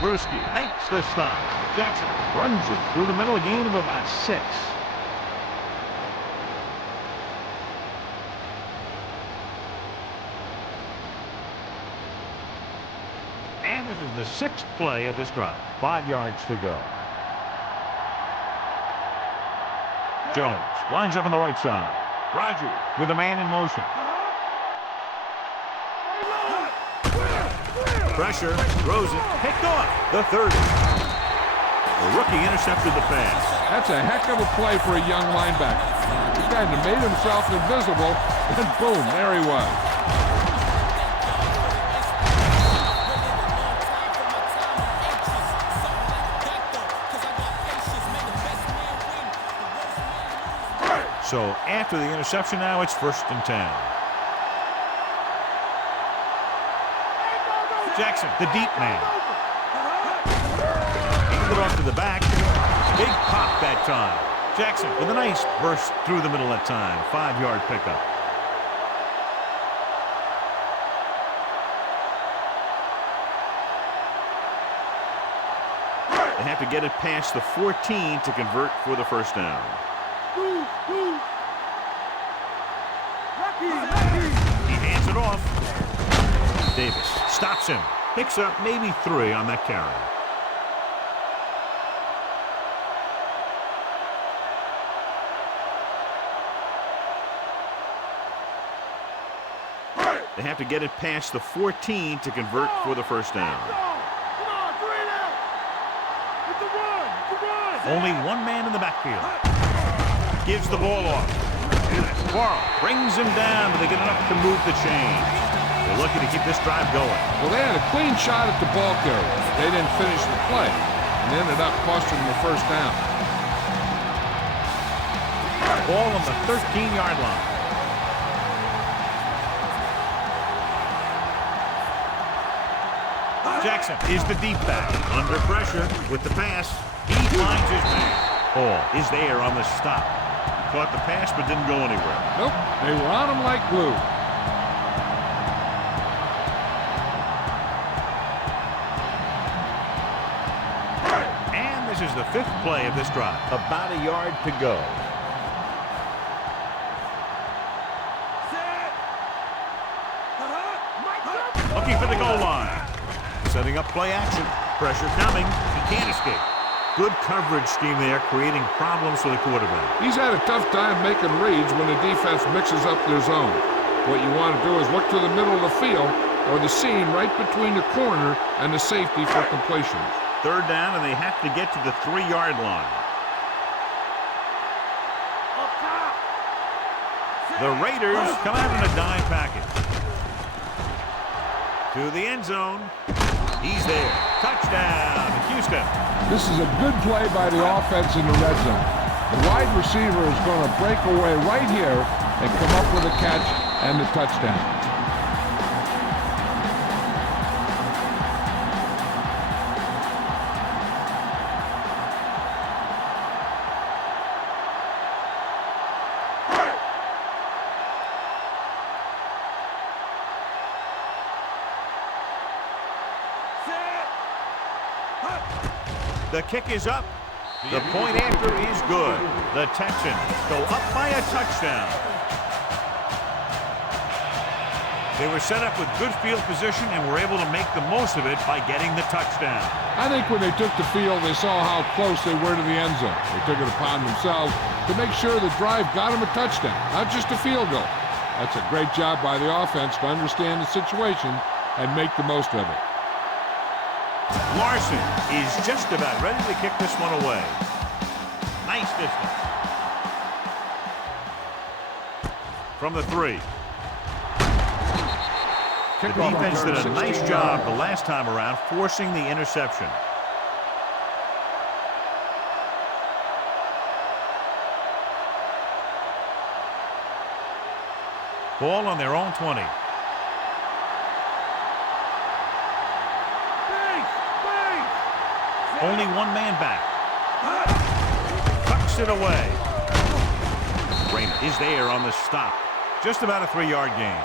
Brewski makes the stop. Jackson runs it through the middle, a gain of about 6. And it is the 6th play of this drive. 5 yards to go. Jones lines up on the right side. Rogers with a man in motion. Pressure, throws it, picked off the 30. The rookie intercepted the pass. That's a heck of a play for a young linebacker. He kind of made himself invisible, and boom, there he was. So after the interception now, it's 1st and 10. Jackson, the deep man. Handed off to the back. Big pop that time. Jackson with a nice burst through the middle that time. 5-yard pickup. They have to get it past the 14 to convert for the 1st down. He hands it off. Davis stops him. Picks up maybe 3 on that carry. They have to get it past the 14 to convert for the 1st down. Only one man in the backfield. Gives the ball off. Quarles brings him down, but they get enough to move the chains. They're looking to keep this drive going. Well, they had a clean shot at the ball carrier. They didn't finish the play and ended up costing them the 1st down. Ball on the 13-yard line. Jackson is the deep back. Under pressure with the pass. He finds his man. Hall is there on the stop. He caught the pass but didn't go anywhere. Nope, they were on him like glue. And this is the 5th play of this drive. About a yard to go. Looking for the goal line. Setting up play action. Pressure coming. He can't escape. Good coverage scheme there, creating problems for the quarterback. He's had a tough time making reads when the defense mixes up their zone. What you want to do is look to the middle of the field or the seam right between the corner and the safety for completions. 3rd down, and they have to get to the 3-yard line. The Raiders come out in a dime package. To the end zone. He's there. Touchdown, Houston. This is a good play by the offense in the red zone. The wide receiver is going to break away right here and come up with a catch and the touchdown. The kick is up. The point after is good. The Texans go up by a touchdown. They were set up with good field position and were able to make the most of it by getting the touchdown. I think when they took the field, they saw how close they were to the end zone. They took it upon themselves to make sure the drive got them a touchdown, not just a field goal. That's a great job by the offense to understand the situation and make the most of it. Larson is just about ready to kick this one away. Nice distance. From the 3. The defense did a nice job the last time around forcing the interception. Ball on their own 20. Only one man back. Tucks it away. Raymond is there on the stop. Just about a 3-yard gain.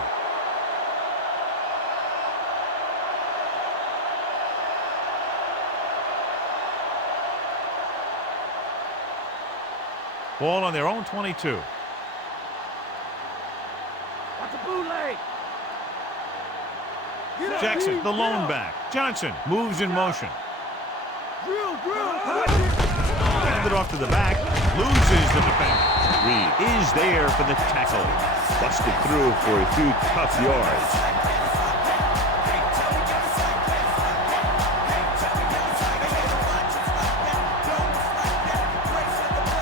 Ball on their own 22. Watch the bootleg. Jackson, the lone back. Johnson moves in motion. Drill. Handed off to the back. Loses the defender. Reed is there for the tackle. Busted through for a few tough yards.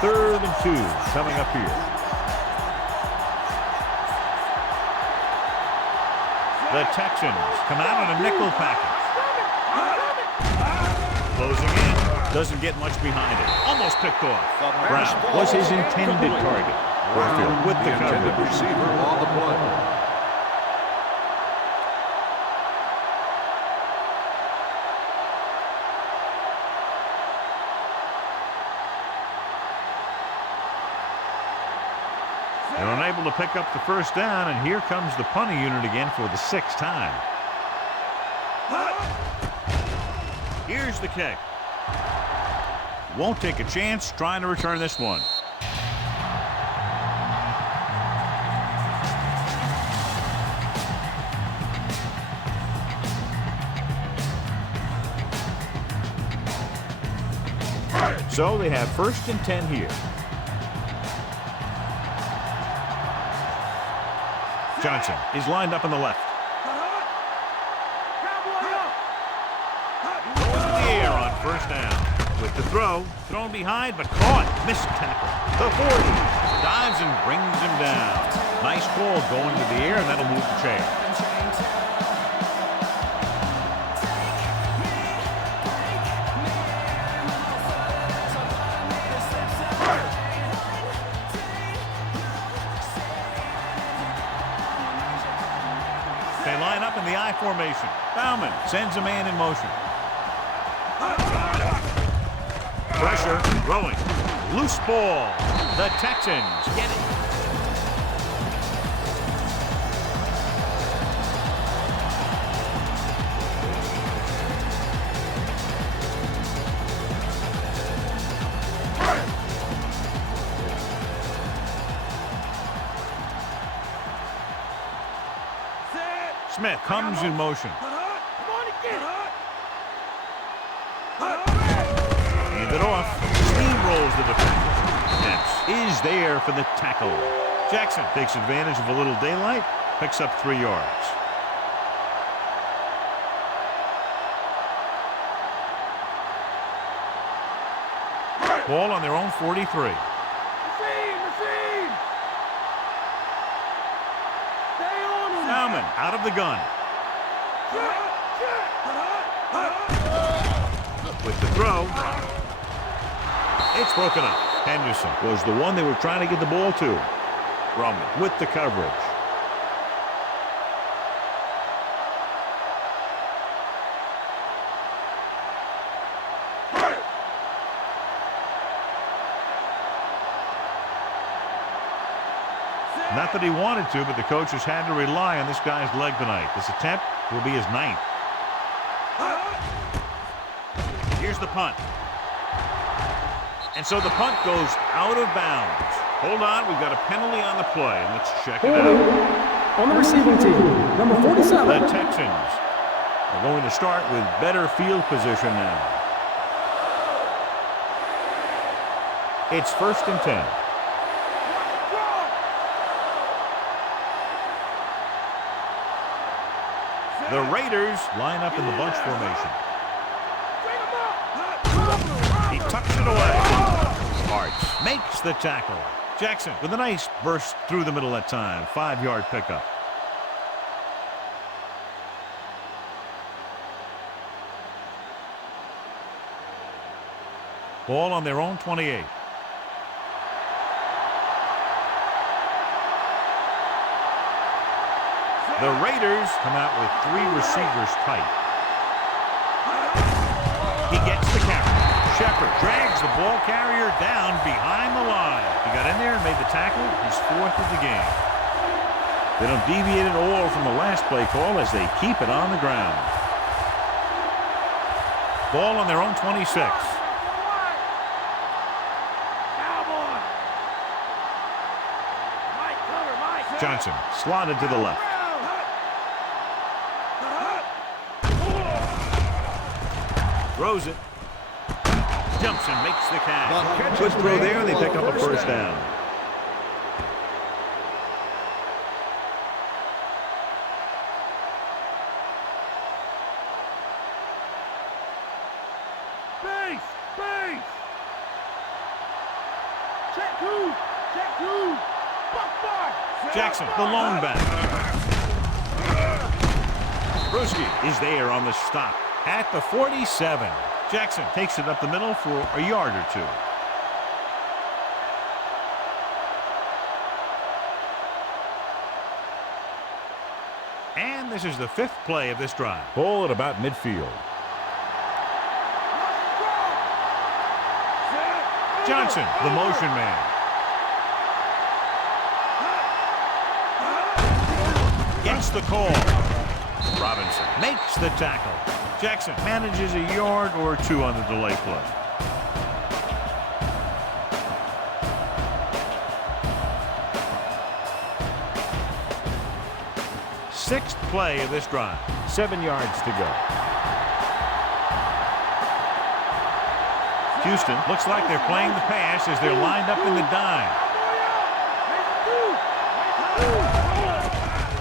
Third and 2 coming up here. The Texans come out in a nickel package. Closing in. Doesn't get much behind it. Almost picked off. Brown was his intended target. Warfield with the coverage. Receiver on the play. They're unable to pick up the first down, and here comes the punting unit again for the 6th time. Here's the kick. Won't take a chance trying to return this one. So they have 1st and 10 here. Johnson is lined up on the left. Going to the air on 1st down. With the throw, thrown behind, but caught. Missed tackle. The 40 dives and brings him down. Nice ball going to the air, and that'll move the chain. They line up in the I formation. Bauman sends a man in motion. Pressure, throwing. Loose ball. The Texans get it. Smith comes in motion. Hand it off. Steamrolls the defender. Dents is there for the tackle. Jackson takes advantage of a little daylight. Picks up 3 yards. Ball on their own 43. Bauman out of the gun. With the throw. It's broken up. Henderson was the one they were trying to get the ball to. Roman with the coverage. Not that he wanted to, but the coaches had to rely on this guy's leg tonight. This attempt will be his 9th. Here's the punt. And so the punt goes out of bounds. Hold on, we've got a penalty on the play. Let's check it out. On the receiving team, number 47. The Texans are going to start with better field position now. It's 1st and 10. The Raiders line up in the bunch formation. He tucks it away. Arts makes the tackle. Jackson with a nice burst through the middle that time. 5-yard pickup. Ball on their own 28. The Raiders come out with 3 receivers tight. He gets the carry. Shepard drags the ball carrier down behind the line. He got in there and made the tackle. He's 4th of the game. They don't deviate at all from the last play call as they keep it on the ground. Ball on their own 26. Johnson slotted to the left. Throws it. Jumps and makes the catch. Good throw there, and they pick up a 1st down. Jackson, the lone back. Bruschi is there on the stop at the 47. Jackson takes it up the middle for a yard or two. And this is the 5th play of this drive. Ball at about midfield. Johnson, the motion man. Gets the call. Robinson makes the tackle. Jackson manages a yard or two on the delay play. Sixth play of this drive. 7 yards to go. Houston looks like they're playing the pass as they're lined up in the dime.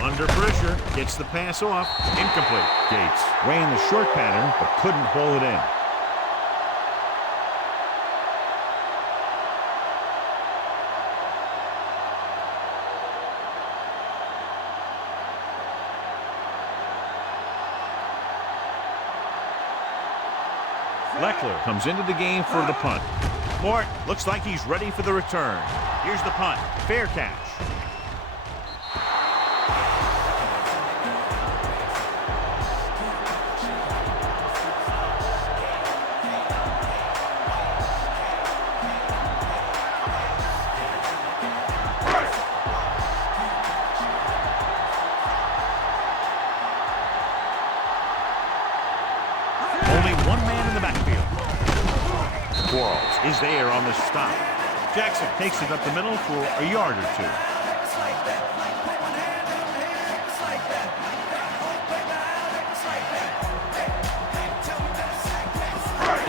Under pressure, gets the pass off. Incomplete. Gates ran the short pattern but couldn't haul it in. Leckler comes into the game for the punt. Mort looks like he's ready for the return. Here's the punt. Fair catch. Is there on the stop. Jackson takes it up the middle for a yard or two.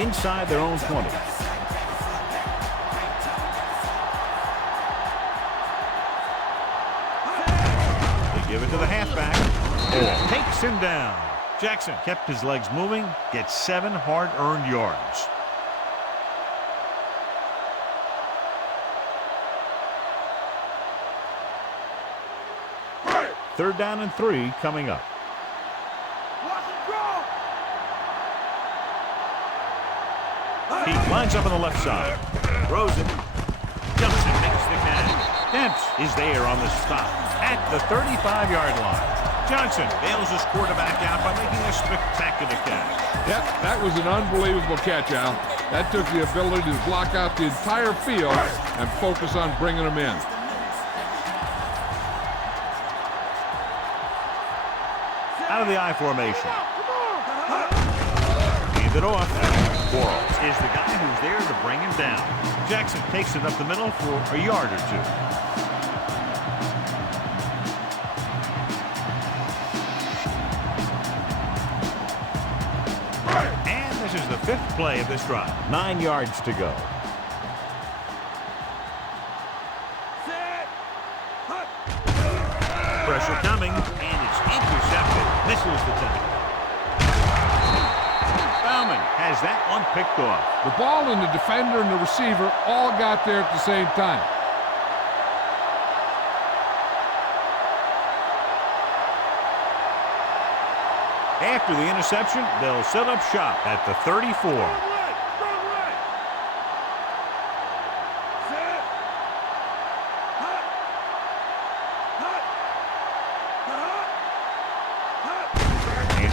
Inside their own 20. They give it to the halfback. Oh, takes him down. Jackson kept his legs moving, gets 7 hard-earned yards. Third down and 3 coming up. He lines up on the left side. Throws it. Johnson makes the catch. Dempsey is there on the stop at the 35-yard line. Johnson bails his quarterback out by making a spectacular catch. Yep, that was an unbelievable catch, Al. That took the ability to block out the entire field and focus on bringing them in. Out of the I formation. Hand it off. Quarles is the guy who's there to bring him down. Jackson takes it up the middle for a yard or two. And this is the 5th play of this drive. 9 yards to go. Pressure coming, and it's intercepted. Misses the tackle. Bauman has that one picked off. The ball and the defender and the receiver all got there at the same time. After the interception, they'll set up shop at the 34.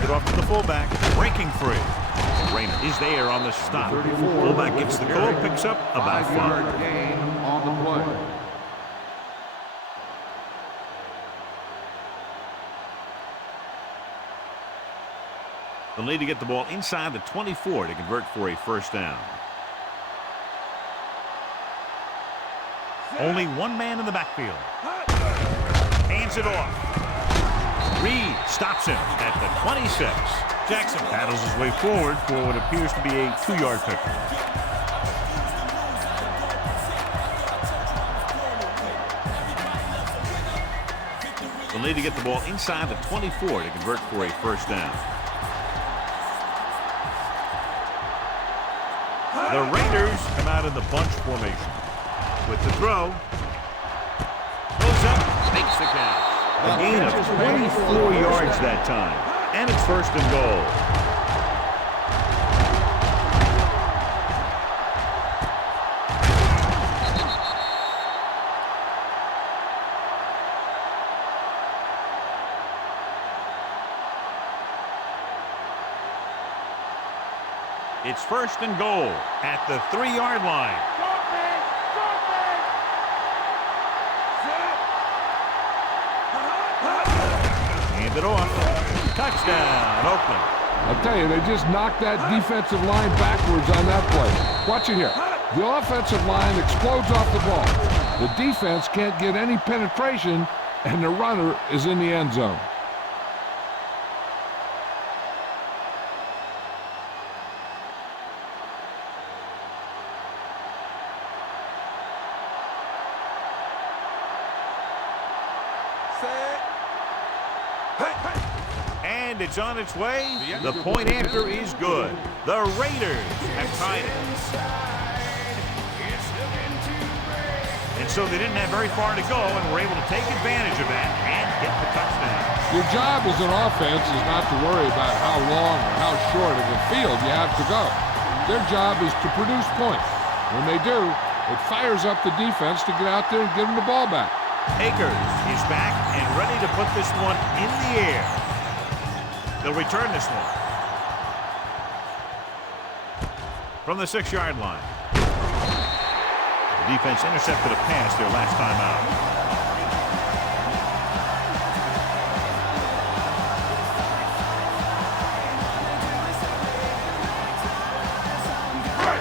It off to the fullback, breaking free. Rayner is there on the stop. Fullback gets the goal, picks up about 5. Gain on the play. They'll need to get the ball inside the 24 to convert for a first down. Only one man in the backfield. Hands it off. Reed stops him at the 26. Jackson paddles his way forward for what appears to be a 2-yard pickup. They'll need to get the ball inside the 24 to convert for a first down. The Raiders come out in the bunch formation. With the throw. Goes up, makes the catch. A gain of 24 yards that time. And it's 1st and goal. It's 1st and goal at the 3-yard line. Hand it off. Touchdown, Oakland. I'll tell you, they just knocked that defensive line backwards on that play. Watch it here. The offensive line explodes off the ball. The defense can't get any penetration, and the runner is in the end zone. And it's on its way. The point after is good. The Raiders have tied it. And so they didn't have very far to go and were able to take advantage of that and get the touchdown. Your job as an offense is not to worry about how long or how short of a field you have to go. Their job is to produce points. When they do, it fires up the defense to get out there and give them the ball back. Akers is back and ready to put this one in the air. They'll return this one. From the 6-yard line. The defense intercepted a pass their last time out.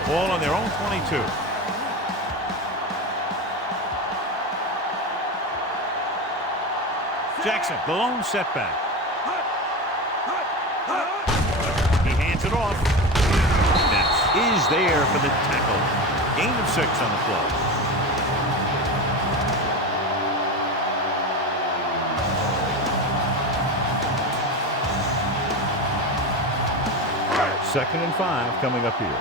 Ball on their own 22. Jackson, the lone setback. He hands it off. Ness is there for the tackle. Gain of 6 on the play. Second and 5 coming up here.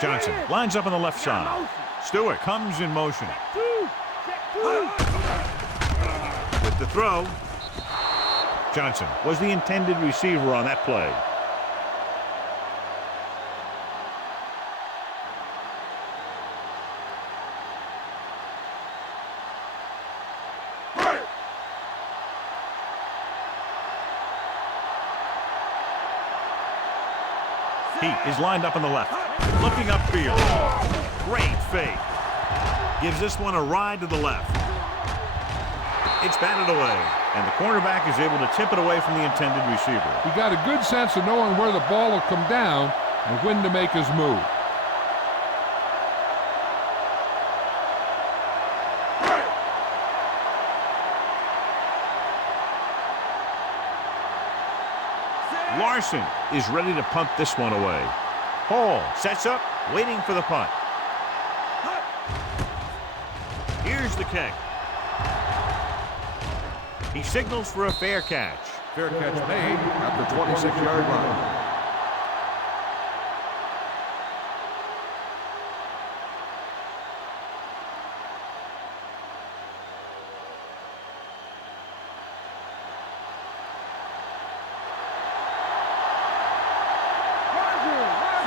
Johnson lines up on the left side. Stewart comes in motion. With the throw. Johnson was the intended receiver on that play. Heat is lined up on the left. Looking upfield. Great fake. Gives this one a ride to the left. It's batted away. And the cornerback is able to tip it away from the intended receiver. He got a good sense of knowing where the ball will come down and when to make his move. Larson is ready to punt this one away. Hall sets up, waiting for the punt. Here's the kick. He signals for a fair catch. Fair catch made at the 26-yard line.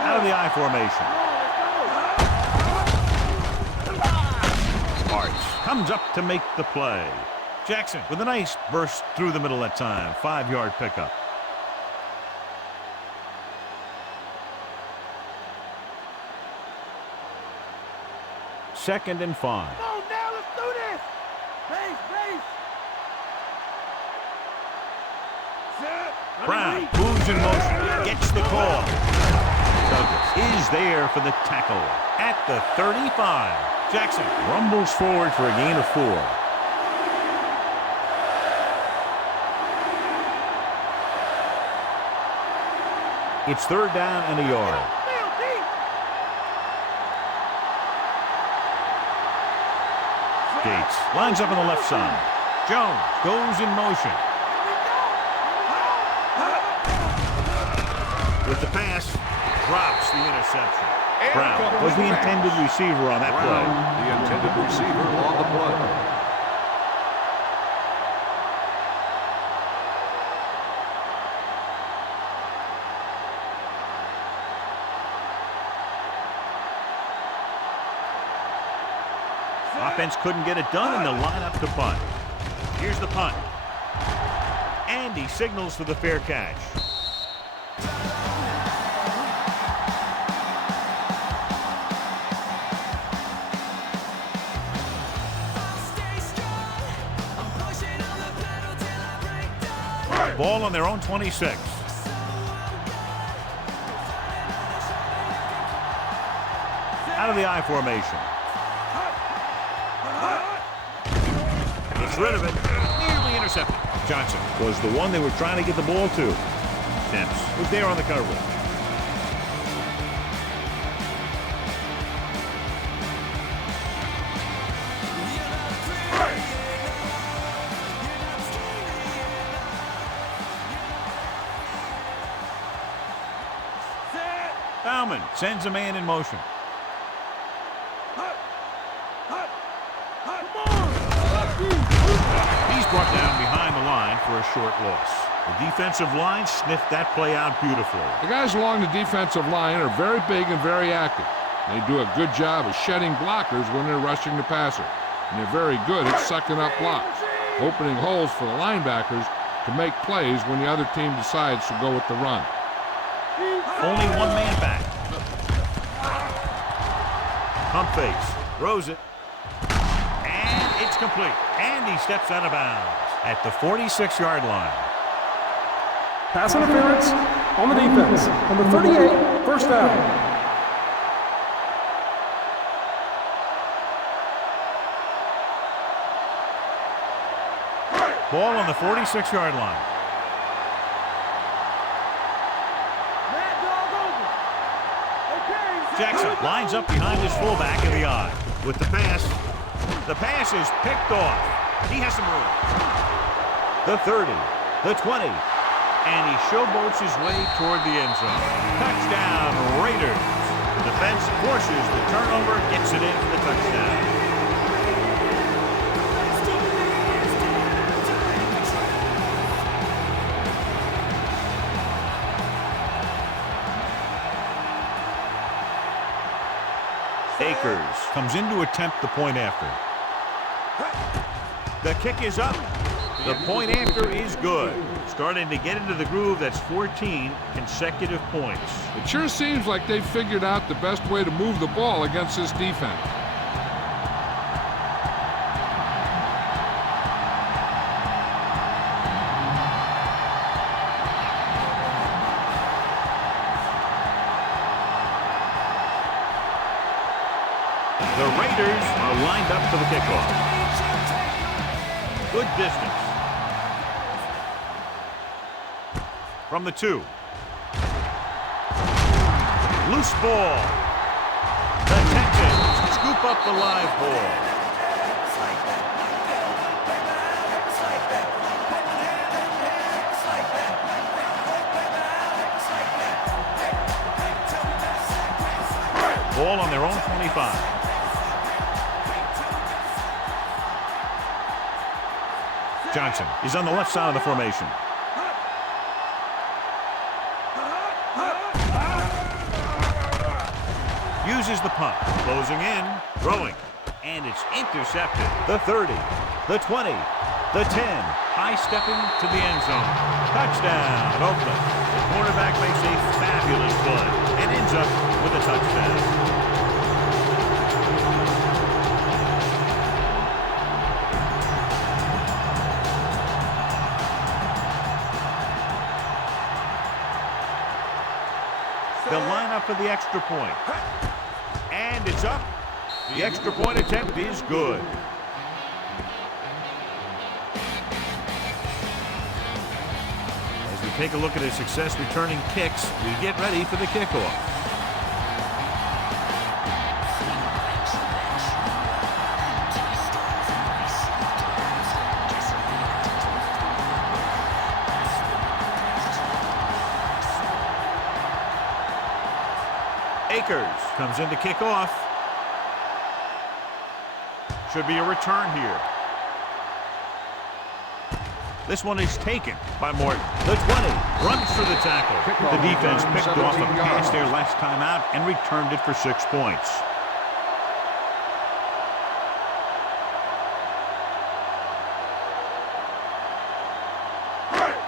Out of the I formation. Arts comes up to make the play. Jackson with a nice burst through the middle that time. 5-yard pickup. Second and 5. Come on now, let's do this. Base. Brown moves in motion. Gets the call. Douglas is there for the tackle at the 35. Jackson rumbles forward for a gain of 4. It's 3rd down and a yard. Gates lines up on the left side. Jones goes in motion. With the pass, drops the interception. Brown was the intended receiver on that play. The intended receiver on the play. Offense couldn't get it done, and they'll line up to punt. Here's the punt. And he signals for the fair catch. Ball on their own 26. Out of the I formation. Gets rid of it. Nearly intercepted. Johnson was the one they were trying to get the ball to. Temps was there on the coverage. Bauman sends a man in motion. He's brought down behind the line for a short loss. The defensive line sniffed that play out beautifully. The guys along the defensive line are very big and very active. They do a good job of shedding blockers when they're rushing the passer. And they're very good at sucking up blocks, opening holes for the linebackers to make plays when the other team decides to go with the run. Only one man back. Pump fakes. Throws it. And it's complete. And he steps out of bounds at the 46-yard line. Pass interference on the defense. Number 38, first down. Ball on the 46-yard line. Jackson lines up behind his fullback in the I. With the pass is picked off. He has some room. The 30, the 20, and he showboats his way toward the end zone. Touchdown, Raiders. The defense forces the turnover, gets it in for the touchdown. Akers comes in to attempt the point after. The kick is up. The point after is good. Starting to get into the groove. That's 14 consecutive points. It sure seems like they've figured out the best way to move the ball against this defense. The Raiders are lined up for the kickoff. Good distance. From the 2. Loose ball. The Texans scoop up the live ball. Ball on their own 25. Johnson is on the left side of the formation. Uses the punt. Closing in. Throwing. And it's intercepted. The 30. The 20. The 10. High stepping to the end zone. Touchdown, Oakland. The quarterback makes a fabulous play and ends up with a touchdown. They'll line up for the extra point. And it's up. The extra point attempt is good. As we take a look at his success returning kicks, we get ready for the kickoff. Akers comes in to kick off. Should be a return here. This one is taken by Morton. The 20 runs for the tackle. The defense picked off a pass there last time out and returned it for 6 points.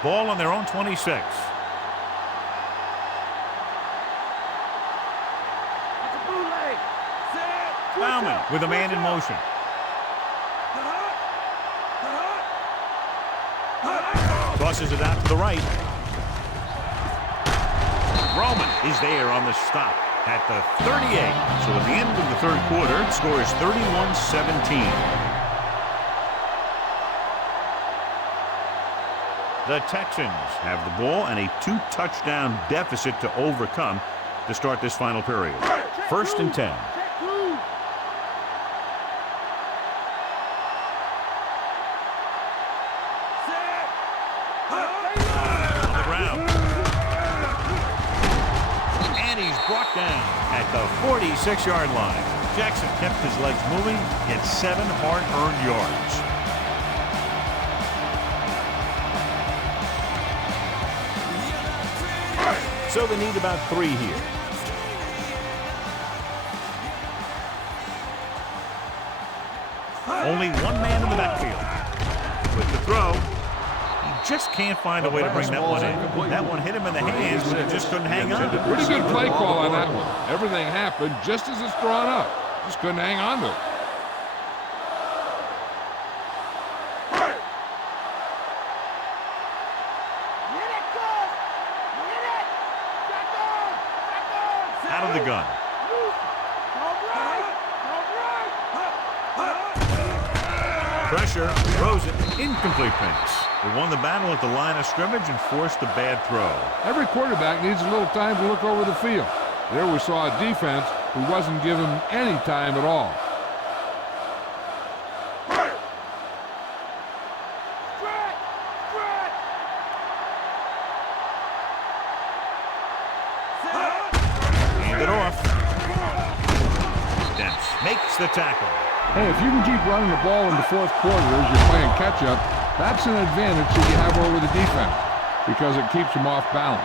Ball on their own 26. Bauman with a man in motion. Tosses it out to the right. Roman is there on the stop at the 38. So at the end of the third quarter, it scores 31-17. The Texans have the ball and a 2-touchdown deficit to overcome to start this final period. 1st and 10. On the ground. And he's brought down at the 46-yard line. Jackson kept his legs moving, gets 7 hard-earned yards. So they need about 3 here. Only one man in the backfield. With the throw, he just can't find a way to bring that one in. That one hit him in the hands, but he just couldn't hang on. Pretty good play call on that one. Everything happened just as it's drawn up. Just couldn't hang on to it. Out of the gun. Pressure, throws it, incomplete pass. They won the battle at the line of scrimmage and forced the bad throw. Every quarterback needs a little time to look over the field. There we saw a defense who wasn't given any time at all. Hand it off. Dents makes the tackle. Hey, if you can keep running the ball in the fourth quarter as you're playing catch-up, that's an advantage that you have over the defense because it keeps them off balance.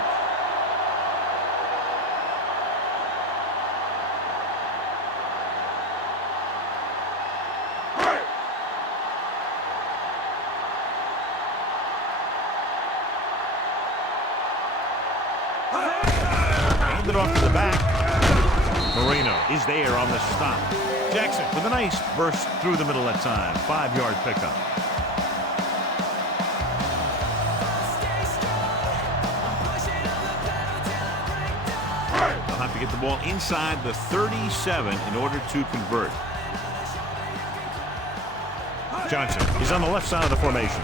Hand it off to the back. Marino is there on the stop. Jackson with a nice burst through the middle that time. 5-yard pickup. They'll have to get the ball inside the 37 in order to convert. Johnson is on the left side of the formation.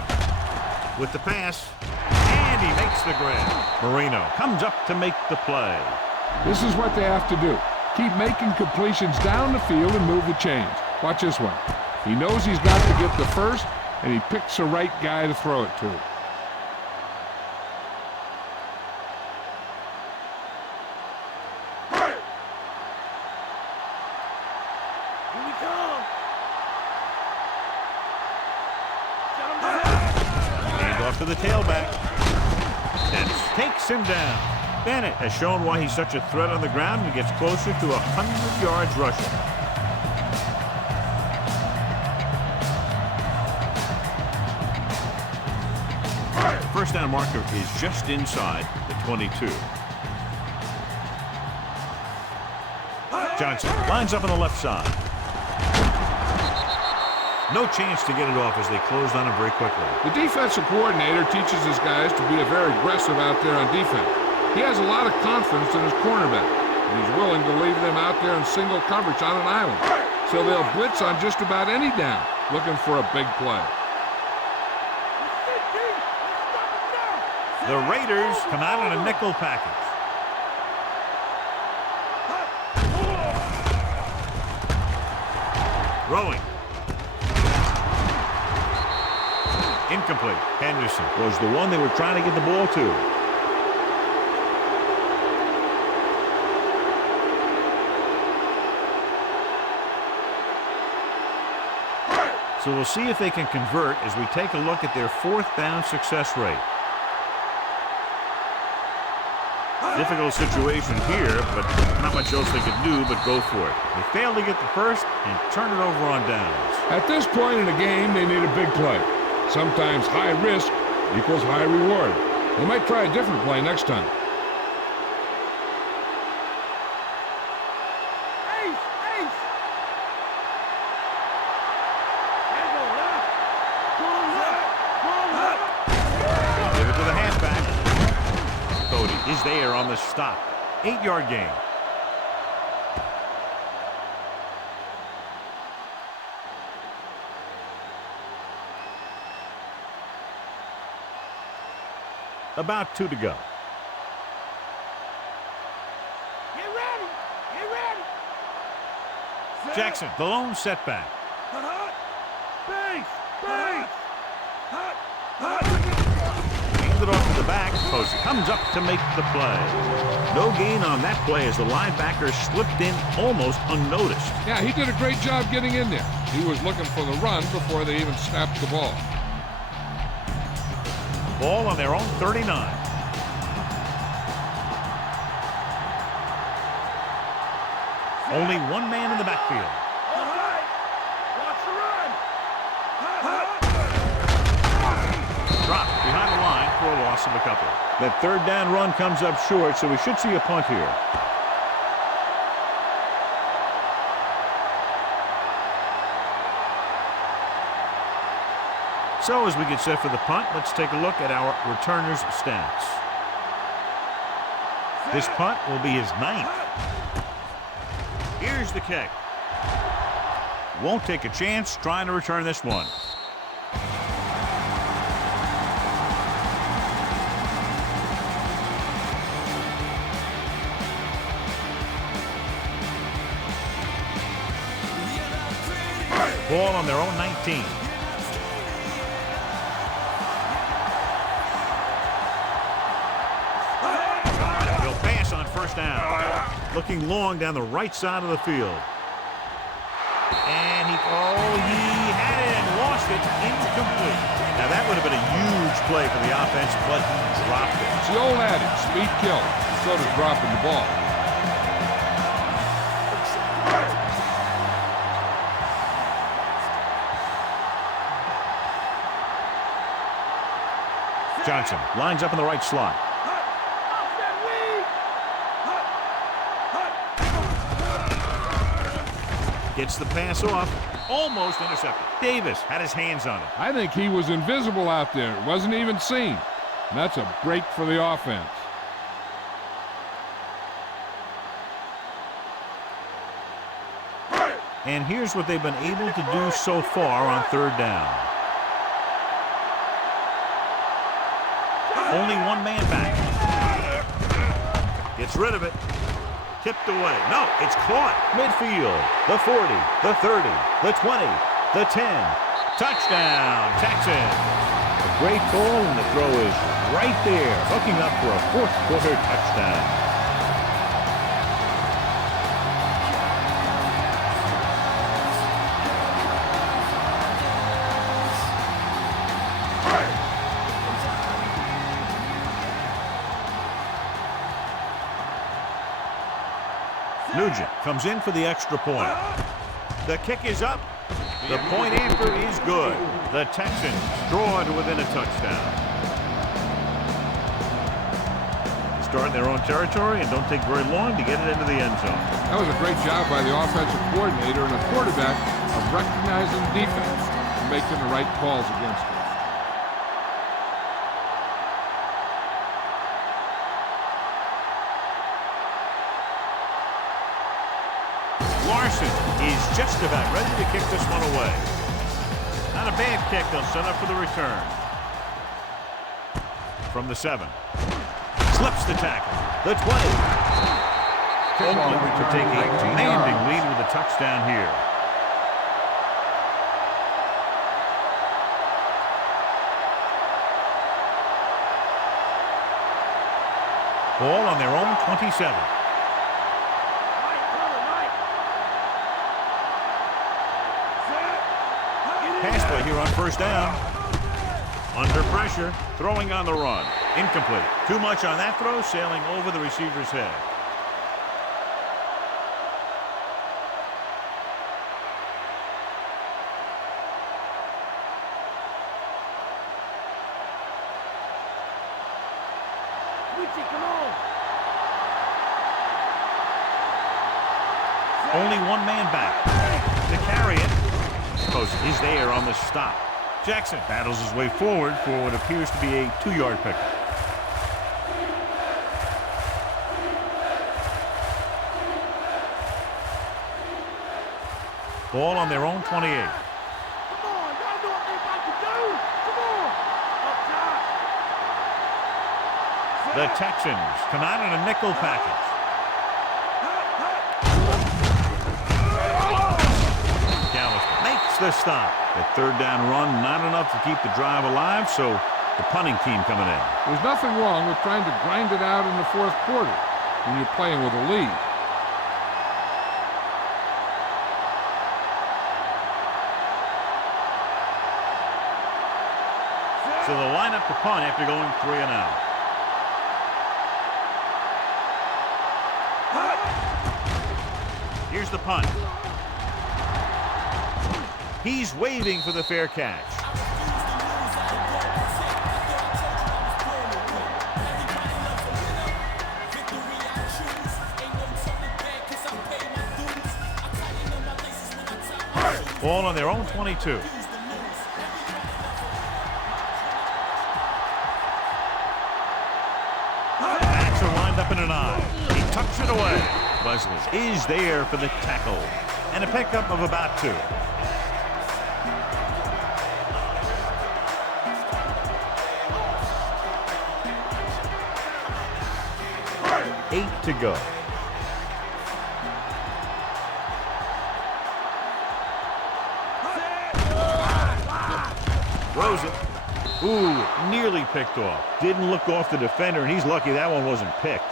With the pass, and he makes the grab. Marino comes up to make the play. This is what they have to do. Keep making completions down the field and move the chains. Watch this one. He knows he's got to get the first, and he picks the right guy to throw it to. Here we come. Hand off to the tailback. Dents takes him down. Bennett has shown why he's such a threat on the ground and gets closer to 100 yards rushing. The first down marker is just inside the 22. Johnson lines up on the left side. No chance to get it off as they closed on him very quickly. The defensive coordinator teaches his guys to be very aggressive out there on defense. He has a lot of confidence in his cornerback, and he's willing to leave them out there in single coverage on an island. So they'll blitz on just about any down, looking for a big play. The Raiders come out in a nickel package. Throwing. Incomplete. Henderson was the one they were trying to get the ball to. So we'll see if they can convert as we take a look at their fourth down success rate. Difficult situation here, but not much else they could do but go for it. They failed to get the first and turn it over on downs. At this point in the game, they need a big play. Sometimes high risk equals high reward. They might try a different play next time. Is there on the stop. 8-yard gain. About 2 to go. Get ready! Get ready! Jackson, the lone setback. Base! Base! It off to the back. Post comes up to make the play. No gain on that play as the linebacker slipped in almost unnoticed. Yeah, he did a great job getting in there. He was looking for the run before they even snapped the ball. Ball on their own 39. Only one man in the backfield. Drop behind the line for a loss of a couple. That third down run comes up short, so we should see a punt here. So as we get set for the punt, let's take a look at our returners' stats. This punt will be his 9th. Here's the kick. Won't take a chance trying to return this one. Ball on their own 19. They'll pass on first down. Looking long down the right side of the field. And he had it and lost it. Incomplete. Now that would have been a huge play for the offense, but he dropped it. It's the old adage, speed kills. So does dropping the ball. Johnson lines up in the right slot. Gets the pass off. Almost intercepted. Davis had his hands on it. I think he was invisible out there. It wasn't even seen. And that's a break for the offense. And here's what they've been able to do so far on third down. Only one man back. Gets rid of it. Tipped away. No, it's caught. Midfield. The 40, the 30, the 20, the 10. Touchdown, Texans. A great ball, and the throw is right there, hooking up for a fourth-quarter touchdown. Nugent comes in for the extra point. The kick is up. The point after is good. The Texans draw to within a touchdown. Start in their own territory and don't take very long to get it into the end zone. That was a great job by the offensive coordinator and a quarterback of recognizing the defense and making the right calls against it. Is just about ready to kick this one away. Not a bad kick. They'll set up for the return. From the 7. Slips the tackle. The 20. Oakland to take a commanding lead with a touchdown here. Ball on their own 27. Pass play here on first down. Under pressure, throwing on the run. Incomplete. Too much on that throw, sailing over the receiver's head. Only one man back to carry it. Post is there on the stop. Jackson battles his way forward for what appears to be a 2-yard pickup. Ball on their own 28. Come on, y'all know what they about to do. Come on. Up top. The Texans come out in a nickel package. Makes the stop. That third down run, not enough to keep the drive alive, so the punting team coming in. There's nothing wrong with trying to grind it out in the fourth quarter when you're playing with a lead. So they'll line up to punt after going 3 and out. Here's the punt. He's waving for the fair catch. Ball on their own 22. Backs are lined up in an eye. He tucks it away. Leslie is there for the tackle. And a pickup of about 2. 8 to go. Throws it. Ooh, nearly picked off. Didn't look off the defender, and he's lucky that one wasn't picked.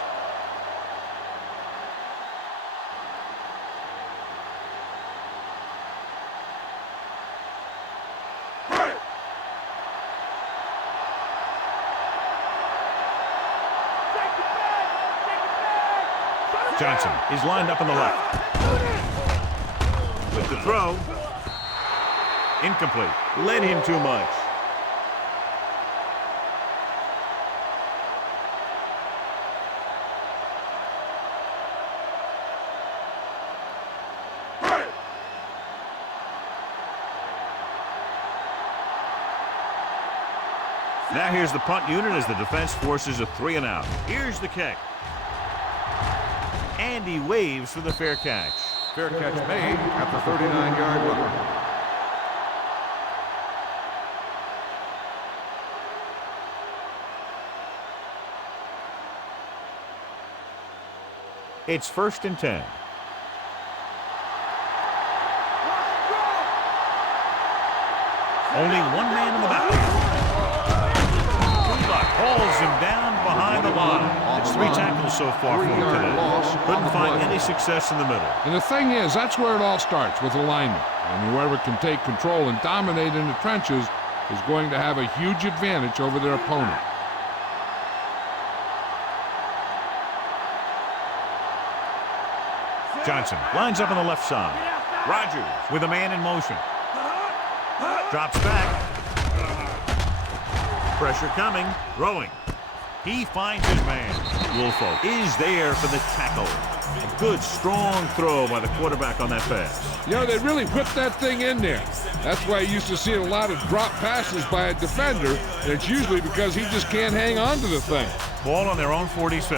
Johnson is lined up on the left. With the throw. Incomplete. Led him too much. Now here's the punt unit as the defense forces a 3 and out. Here's the kick. And he waves for the fair catch. Fair catch made at the 39-yard line. It's 1st and 10. Only one man in the backfield. Hauls him down behind the line. It's 3 tackles so far for him today. Couldn't find any success in the middle. And the thing is, that's where it all starts, with alignment. And whoever can take control and dominate in the trenches is going to have a huge advantage over their opponent. Johnson lines up on the left side. Rogers with a man in motion. Drops back. Pressure coming. Throwing. He finds his man. Wolfo is there for the tackle. A good, strong throw by the quarterback on that pass. You know, they really whipped that thing in there. That's why you used to see a lot of drop passes by a defender, and it's usually because he just can't hang on to the thing. Ball on their own 46.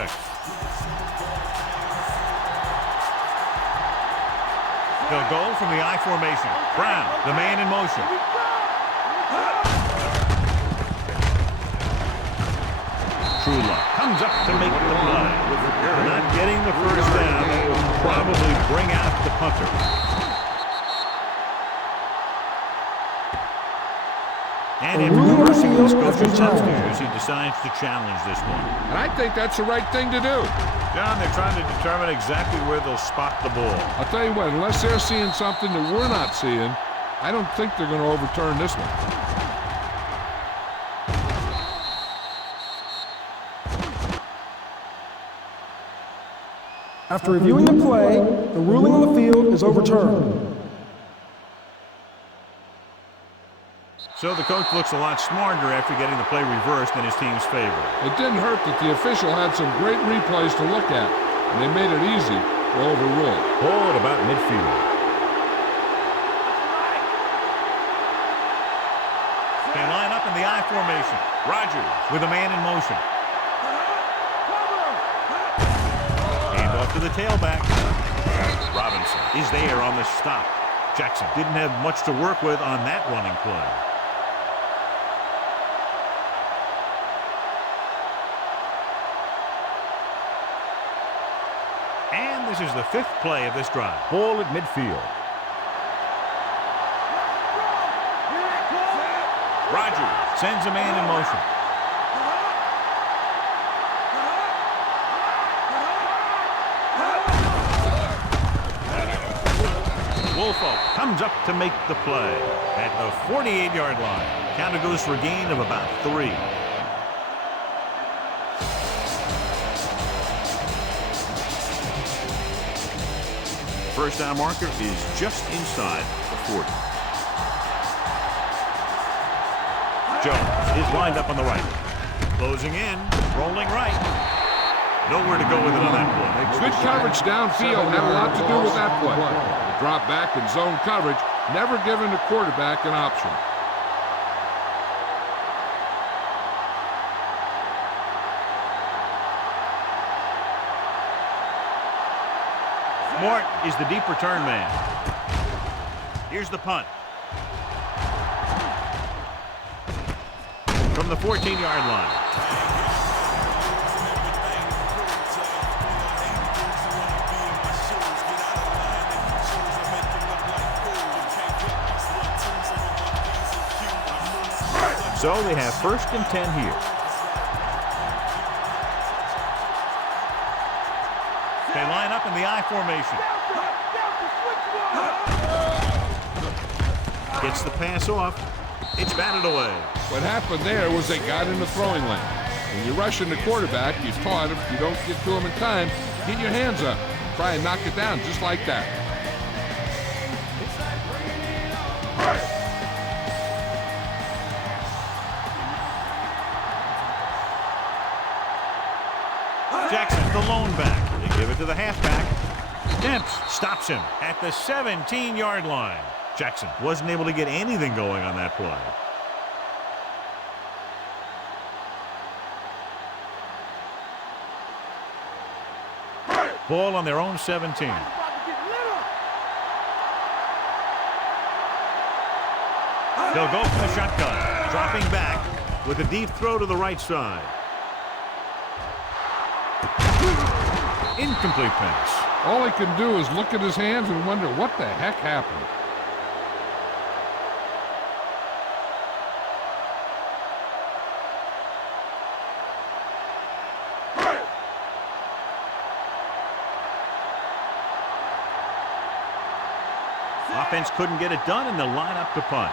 They'll go from the I formation. Brown, the man in motion. True luck comes up to make the play. Not getting the first down. That will probably bring out the punter. And after reversing his coach's upstairs, he decides to challenge this one. And I think that's the right thing to do. John, they're trying to determine exactly where they'll spot the ball. I'll tell you what, unless they're seeing something that we're not seeing, I don't think they're going to overturn this one. After reviewing the play, the ruling on the field is overturned. So the coach looks a lot smarter after getting the play reversed in his team's favor. It didn't hurt that the official had some great replays to look at, and they made it easy to overrule. Ball at about midfield. They line up in the I formation. Rodgers with a man in motion. Hand off to the tailback. Robinson is there on the stop. Jackson didn't have much to work with on that running play. And this is the 5th play of this drive. Ball at midfield. Rodgers sends a man in motion. Wolfo comes up to make the play at the 48-yard line. Counter goes for a gain of about 3. First down marker is just inside the 40. Jones is lined up on the right. Closing in, rolling right. Nowhere to go with it on that play. Good coverage downfield had a lot to do with that play. The drop back and zone coverage, never giving the quarterback an option. Mort is the deep return man. Here's the punt. From the 14-yard line. So they have 1st and 10 here. They line up in the I formation. Gets the pass off. It's batted away. What happened there was they got in the throwing lane. When you're rushing the quarterback, you're taught if you don't get to him in time, get your hands up. Try and knock it down just like that. Jackson, the lone back. They give it to the halfback. Dempsey stops him at the 17-yard line. Jackson wasn't able to get anything going on that play. Ball on their own 17. They'll go from the shotgun, dropping back with a deep throw to the right side. Incomplete pass. All he can do is look at his hands and wonder what the heck happened. Offense couldn't get it done, and they'll line up to punt.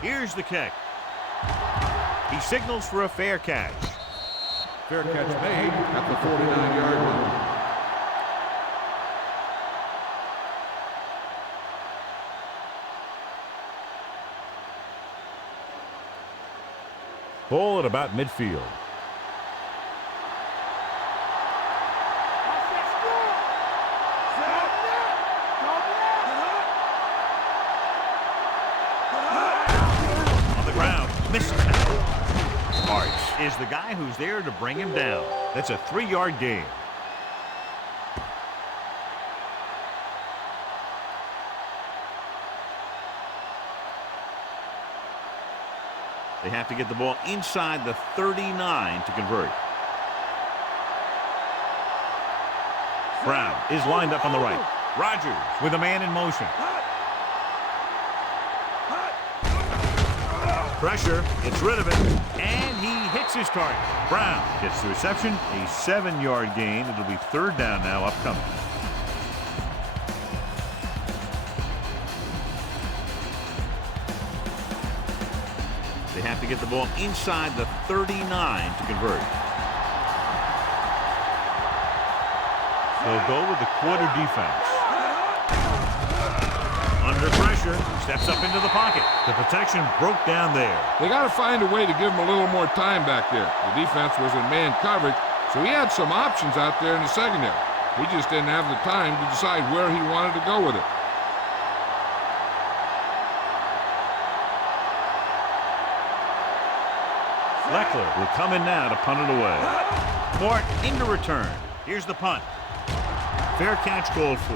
Here's the kick. He signals for a fair catch. Fair catch made at the 49-yard line. Ball at about midfield. On the ground, misses. Arch is the guy who's there to bring him down. That's a 3-yard gain. They have to get the ball inside the 39 to convert. Brown is lined up on the right. Rodgers with a man in motion. Pressure, gets rid of it, and he hits his target. Brown gets the reception, a 7-yard gain. It'll be 3rd down now upcoming. They have to get the ball inside the 39 to convert. They'll go with the quarter defense. Under pressure, steps up into the pocket. The protection broke down there. They got to find a way to give him a little more time back there. The defense was in man coverage, so he had some options out there in the secondary. He just didn't have the time to decide where he wanted to go with it. Leckler will come in now to punt it away. Mort into return. Here's the punt. Fair catch called for.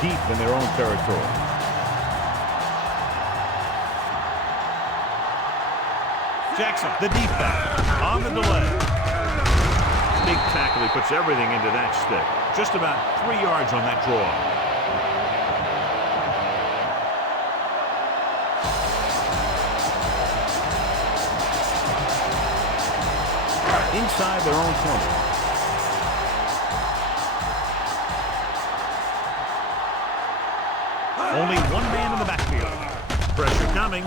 Deep in their own territory. Jackson, the deep back, on the delay. Big tackle. He puts everything into that stick. Just about 3 yards on that draw. Inside their own 20. Only one man in the backfield. Pressure coming.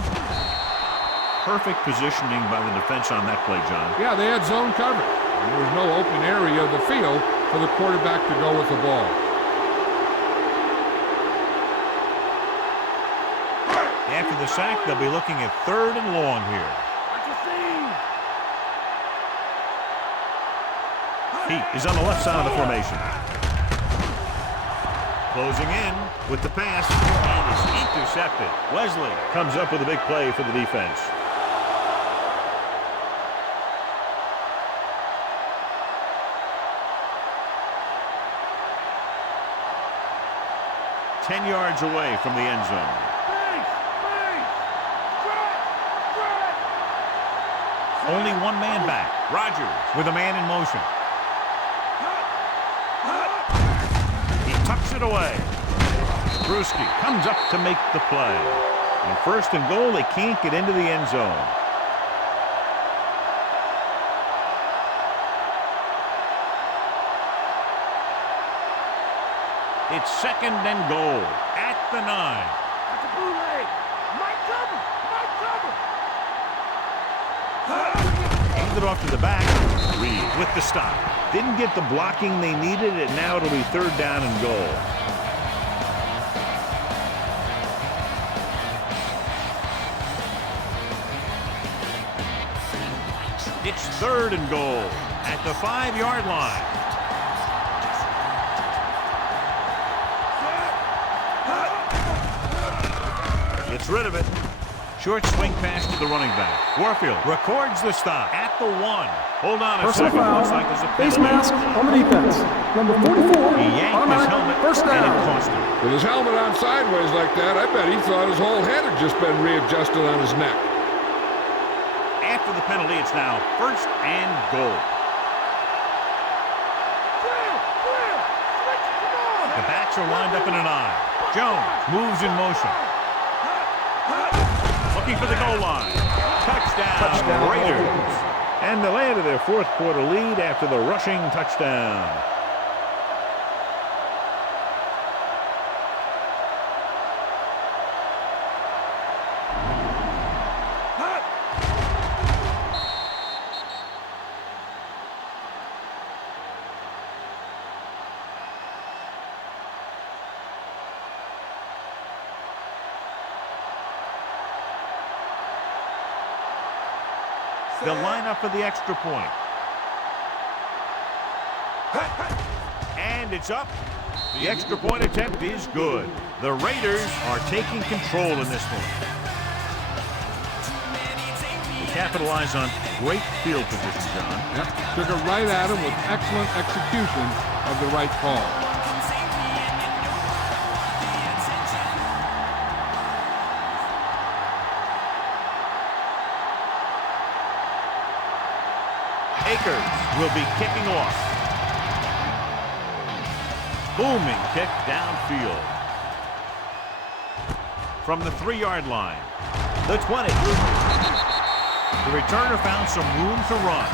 Perfect positioning by the defense on that play, John. Yeah, they had zone coverage. There was no open area of the field for the quarterback to go with the ball. After the sack, they'll be looking at 3rd and long here. Heat is on the left side of the formation. Closing in with the pass, and it's intercepted. Wesley comes up with a big play for the defense. Ten yards away from the end zone. Only one man back. Rodgers with a man in motion. He tucks it away. Brewski comes up to make the play. On 1st and goal, they can't get into the end zone. It's 2nd and goal at the 9. That's a bootleg. My cover. Handed off to the back. Reed with the stop. Didn't get the blocking they needed, and now it'll be 3rd down and goal. It's 3rd and goal at the 5-yard line. Gets rid of it. Short swing pass to the running back. Warfield records the stop at the 1. Hold on a Personal second. foul. Looks like there's a Face penalty. mask on the defense. Number 44. He yanked his automatic helmet, first and it down. cost him. With his helmet on sideways like that, I bet he thought his whole head had just been readjusted on his neck. After the penalty, it's now 1st and goal. The backs are lined up in an eye. Jones moves in motion. Looking for the goal line. Touchdown, Raiders. And they landed their 4th quarter lead after the rushing touchdown. They'll line up for the extra point. And it's up. The extra point attempt is good. The Raiders are taking control in this one. They capitalize on great field position, John. Yep. Took it right at him with excellent execution of the right call. Akers will be kicking off. Booming kick downfield. From the 3-yard line. The 20. The returner found some room to run.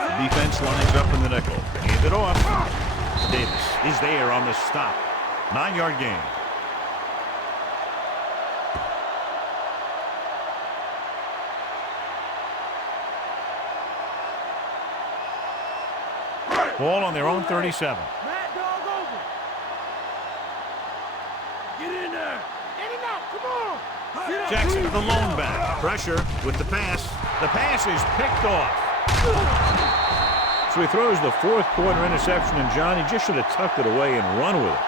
The defense lines up in the nickel. Hand it off. Davis is there on the stop. 9-yard gain. Ball on their own 37. Mad dog over. Get in there. In and out. Come on. Jackson, the lone back. Pressure with the pass. The pass is picked off. So he throws the fourth quarter interception, and John, he just should have tucked it away and run with it.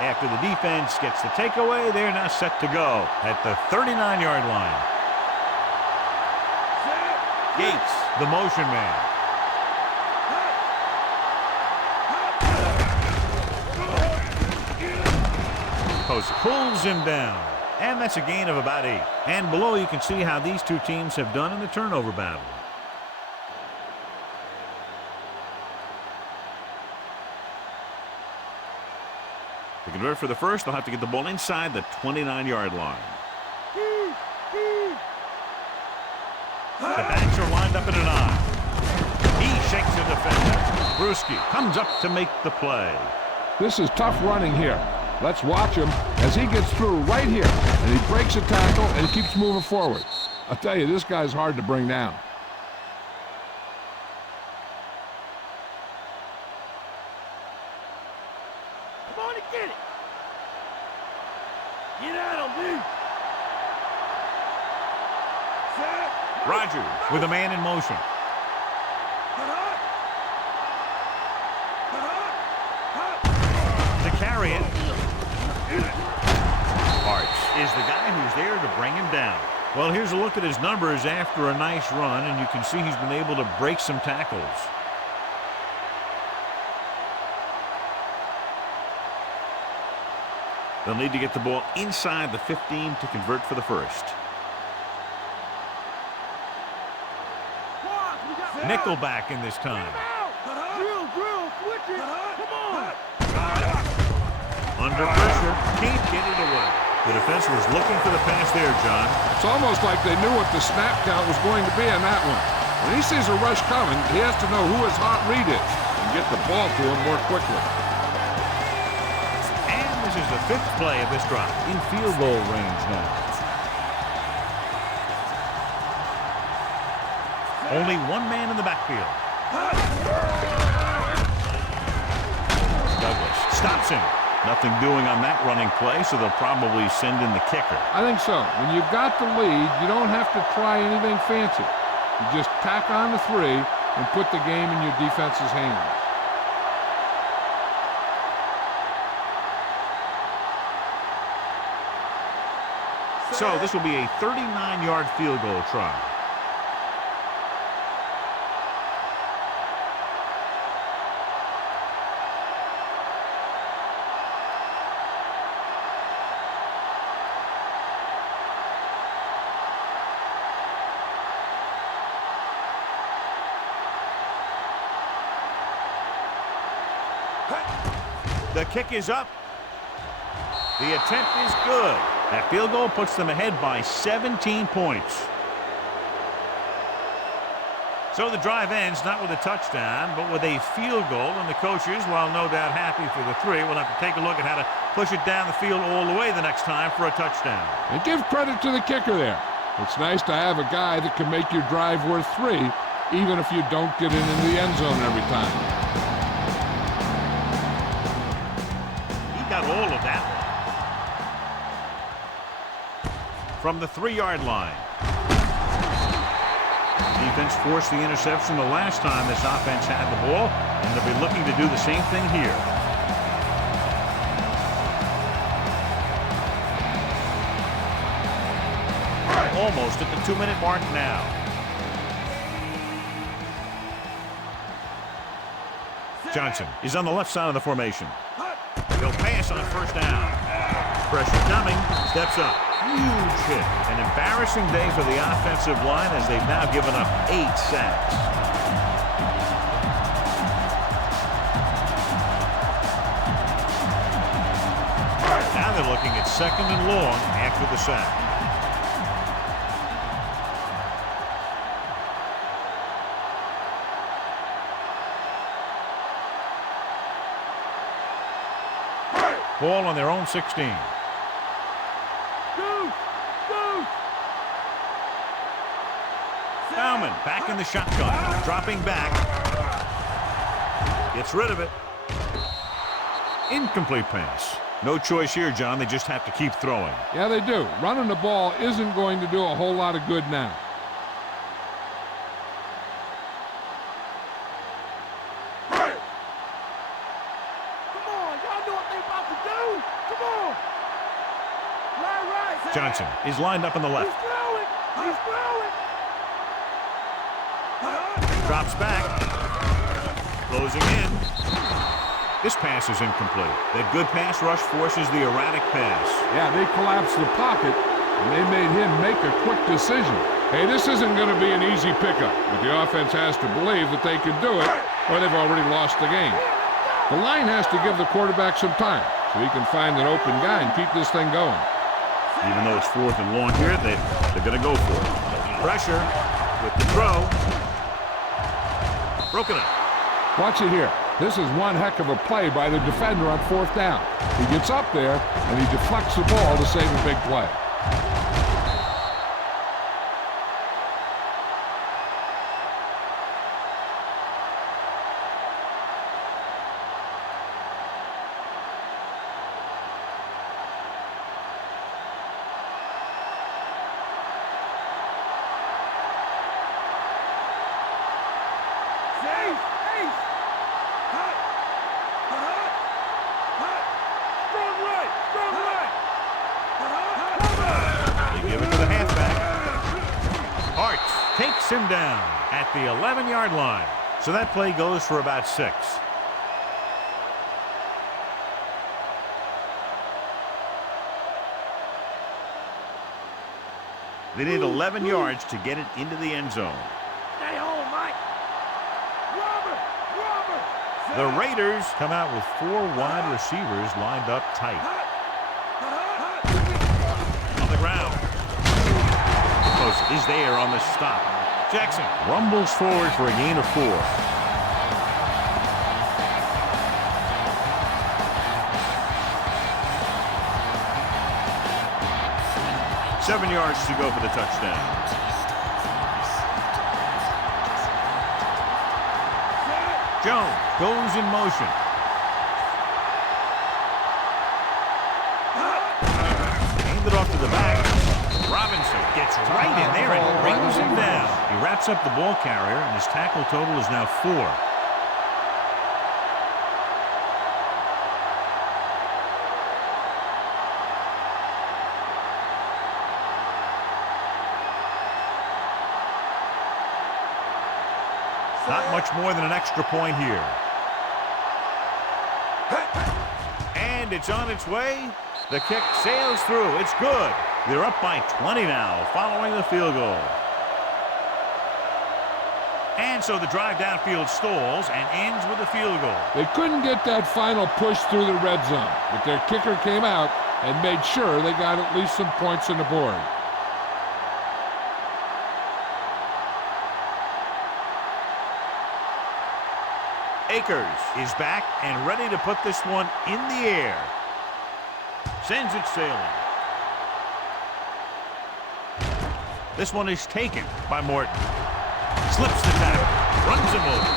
After the defense gets the takeaway, they're now set to go at the 39-yard line. Gates, the motion man. Post pulls him down. And that's a gain of about 8. And below you can see how these two teams have done in the turnover battle. To convert for the first, they'll have to get the ball inside the 29-yard line. The backs are lined up in an eye. He shakes the defender. Bruschi comes up to make the play. This is tough running here. Let's watch him as he gets through right here. And he breaks a tackle and keeps moving forward. I'll tell you, this guy's hard to bring down. Come on and get it. Get out of me. Rogers with a man in motion. To carry it. Arts is the guy who's there to bring him down. Well, here's a look at his numbers after a nice run, and you can see he's been able to break some tackles. They'll need to get the ball inside the 15 to convert for the first. Nickelback in this time. Under pressure, can't get it away. The defense was looking for the pass there, John. It's almost like they knew what the snap count was going to be on that one. When he sees a rush coming, he has to know who his hot read is and get the ball to him more quickly. And this is the 5th play of this drive. In field goal range now. Only one man in the backfield. Douglas stops him. Nothing doing on that running play, so they'll probably send in the kicker. I think so. When you've got the lead, you don't have to try anything fancy. You just tack on the 3 and put the game in your defense's hands. So this will be a 39-yard field goal try. The kick is up. The attempt is good. That field goal puts them ahead by 17 points. So the drive ends not with a touchdown, but with a field goal. And the coaches, while no doubt happy for the 3, will have to take a look at how to push it down the field all the way the next time for a touchdown. And give credit to the kicker there. It's nice to have a guy that can make your drive worth 3, even if you don't get it in the end zone every time. Got all of that from the 3-yard line. Defense forced the interception the last time this offense had the ball, and they'll be looking to do the same thing here. almost at the 2-minute mark now. Johnson is on the left side of the formation. He'll pass on first down. Pressure coming. Steps up. Huge hit. An embarrassing day for the offensive line as they've now given up 8 sacks. Now they're looking at 2nd and long after the sack. Ball on their own 16. Bauman back in the shotgun. Dropping back. Gets rid of it. Incomplete pass. No choice here, John. They just have to keep throwing. Yeah, they do. Running the ball isn't going to do a whole lot of good now. Johnson is lined up on the left. Drops back. Closing in. This pass is incomplete. That good pass rush forces the erratic pass. Yeah, they collapsed the pocket, and they made him make a quick decision. Hey, this isn't going to be an easy pickup, but the offense has to believe that they can do it, or they've already lost the game. The line has to give the quarterback some time, so he can find an open guy and keep this thing going. Even though it's 4th and long here, they're going to go for it. Pressure with the throw. Broken up. Watch it here. This is one heck of a play by the defender on 4th down. He gets up there, and he deflects the ball to save a big play. Takes him down at the 11-yard line. So that play goes for about 6. They need 11 yards to get it into the end zone. Stay home, Mike. Robert. The Raiders come out with 4 wide receivers lined up tight. On the ground. Is there on the stop. Jackson rumbles forward for a gain of 4. Seven yards to go for the touchdown. Jones goes in motion. Hand it off to the back. Robinson gets right in there and brings him down. He wraps up the ball carrier, and his tackle total is now 4. Not much more than an extra point here. And it's on its way. The kick sails through. It's good. They're up by 20 now following the field goal. And so the drive downfield stalls and ends with a field goal. They couldn't get that final push through the red zone, but their kicker came out and made sure they got at least some points on the board. Akers is back and ready to put this one in the air. Sends it sailing. This one is taken by Morton. Slips the tackle. Runs him over.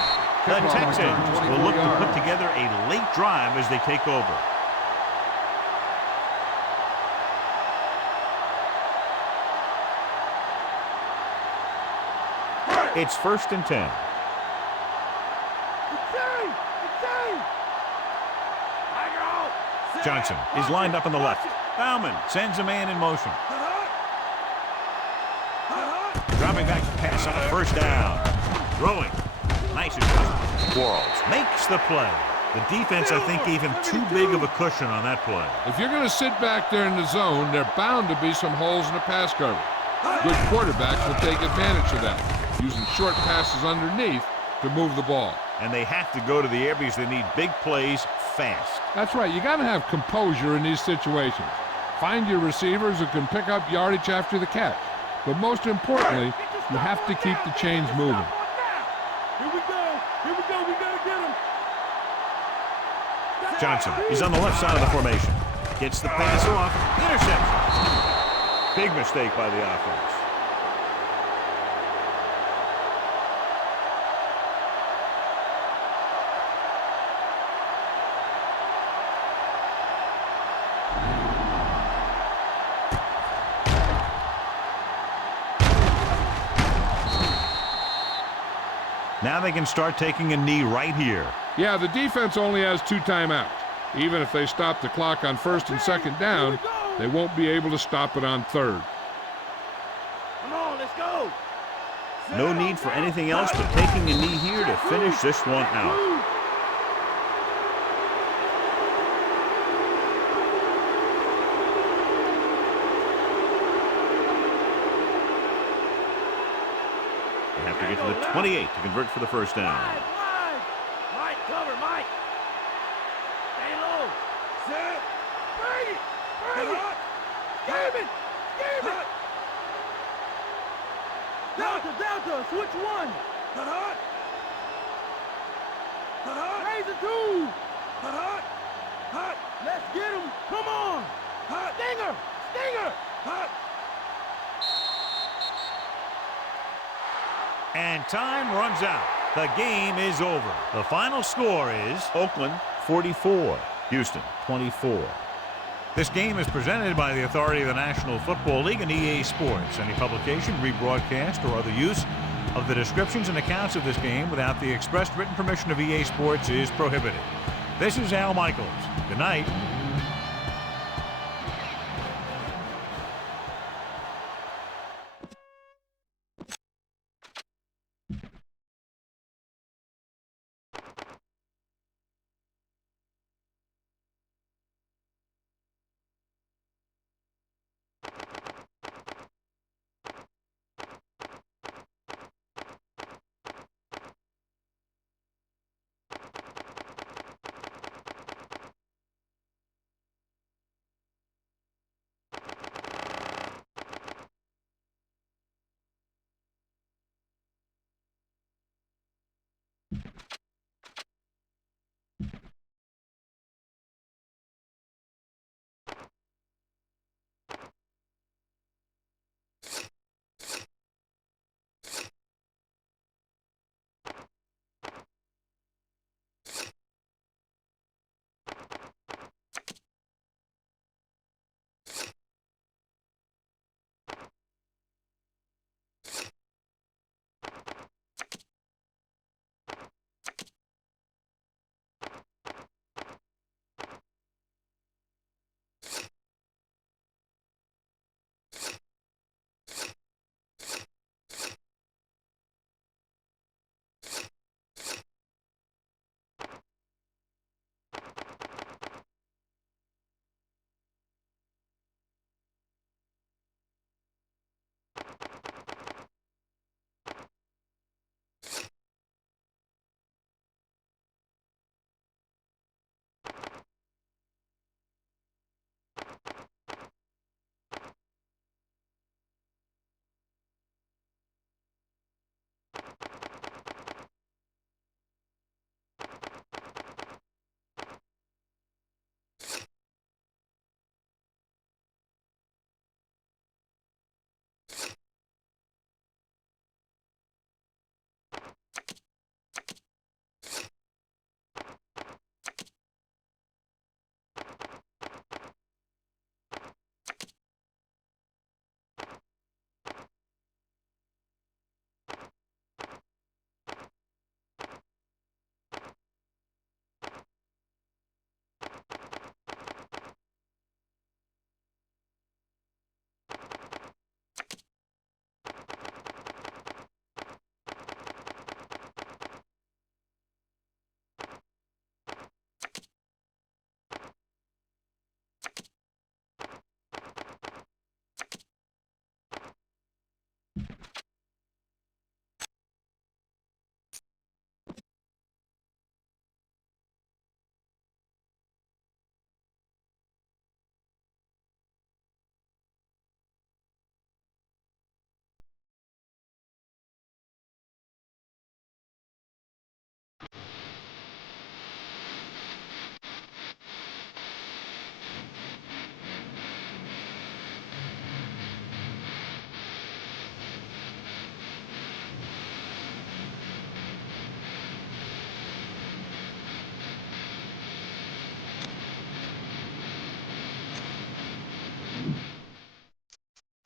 The Texans will look to put together a late drive as they take over. It's 1st and 10. Johnson is lined up on the left. Bauman sends a man in motion. Dropping back to pass on a first down. Throwing. Nice adjustment. Quarles makes the play. The defense, I think, gave him too big of a cushion on that play. If you're going to sit back there in the zone, there are bound to be some holes in the pass cover. Good quarterbacks will take advantage of that, using short passes underneath to move the ball. And they have to go to the air because they need big plays fast. That's right. You got to have composure in these situations. Find your receivers who can pick up yardage after the catch. But most importantly, you have to keep the chains moving. Here we go. Here we go. We got to get him. Johnson is on the left side of the formation. Gets the pass off. Interception. Big mistake by the offense. Now they can start taking a knee right here. Yeah, the defense only has 2 timeouts. Even if they stop the clock on 1st and 2nd down, they won't be able to stop it on 3rd. Come on, let's go. No need for anything else but taking a knee here to finish this one out. They have to get to the 28 to convert for the first down. Mike, cover, Mike. Stay low. Set. Bring it. Bring it. Game it. Game it. Delta, switch one. Raise it 2. Let's get him. Come on. Stinger. And time runs out. The game is over. The final score is Oakland 44, Houston 24. This game is presented by the authority of the National Football League and EA Sports. Any publication, rebroadcast, or other use of the descriptions and accounts of this game without the expressed written permission of EA Sports is prohibited. This is Al Michaels. Good night.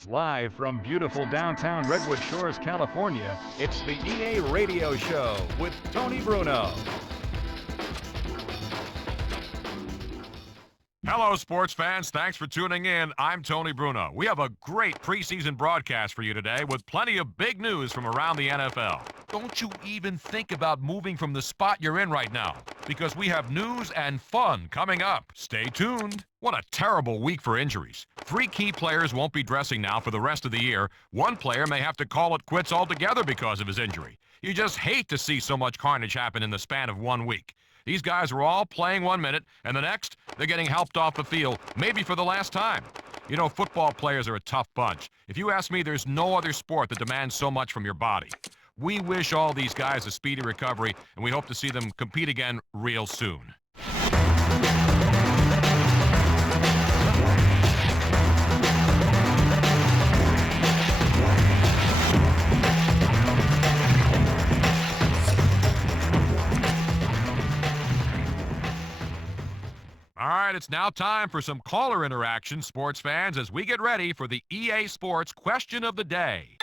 Live from beautiful downtown Redwood Shores, California, it's the EA Radio Show with Tony Bruno. Hello, sports fans. Thanks for tuning in. I'm Tony Bruno. We have a great preseason broadcast for you today with plenty of big news from around the NFL. Don't you even think about moving from the spot you're in right now, because we have news and fun coming up. Stay tuned. What a terrible week for injuries. 3 key players won't be dressing now for the rest of the year. One player may have to call it quits altogether because of his injury. You just hate to see so much carnage happen in the span of 1 week. These guys are all playing 1 minute, and the next, they're getting helped off the field, maybe for the last time. You know, football players are a tough bunch. If you ask me, there's no other sport that demands so much from your body. We wish all these guys a speedy recovery, and we hope to see them compete again real soon. All right, it's now time for some caller interaction, sports fans, as we get ready for the EA Sports Question of the Day.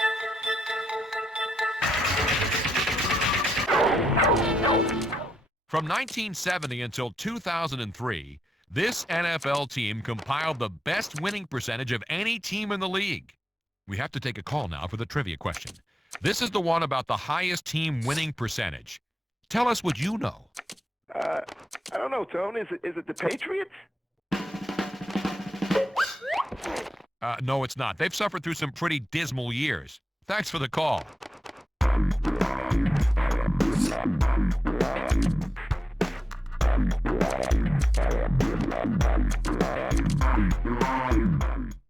From 1970 until 2003, this NFL team compiled the best winning percentage of any team in the league. We have to take a call now for the trivia question. This is the one about the highest team winning percentage. Tell us what you know. I don't know, Tone. Is it the Patriots? No, it's not. They've suffered through some pretty dismal years. Thanks for the call.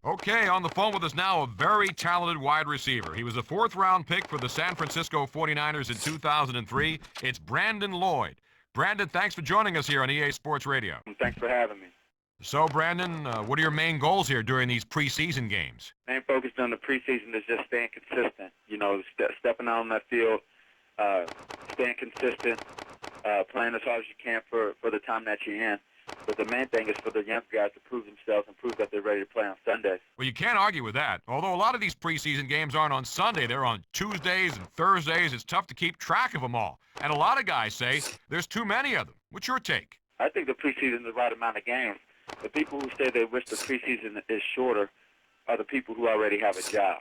Okay, on the phone with us now, a very talented wide receiver. He was a 4th-round pick for the San Francisco 49ers in 2003. It's Brandon Lloyd. Brandon, thanks for joining us here on EA Sports Radio. Thanks for having me. So, Brandon, what are your main goals here during these preseason games? Main focus on the preseason is just staying consistent. You know, stepping out on that field, staying consistent, playing as hard as you can for the time that you're in. But the main thing is for the young guys to prove themselves and prove that they're ready to play on Sundays. Well, you can't argue with that. Although a lot of these preseason games aren't on Sunday, they're on Tuesdays and Thursdays. It's tough to keep track of them all. And a lot of guys say there's too many of them. What's your take? I think the preseason is the right amount of games. The people who say they wish the preseason is shorter are the people who already have a job.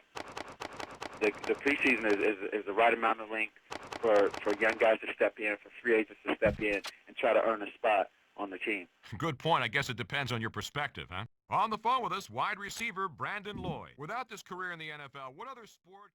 The preseason is the right amount of length for young guys to step in, for free agents to step in and try to earn a spot on the team. Good point. I guess it depends on your perspective, huh? On the phone with us, wide receiver Brandon Lloyd. Without this career in the NFL, what other sport...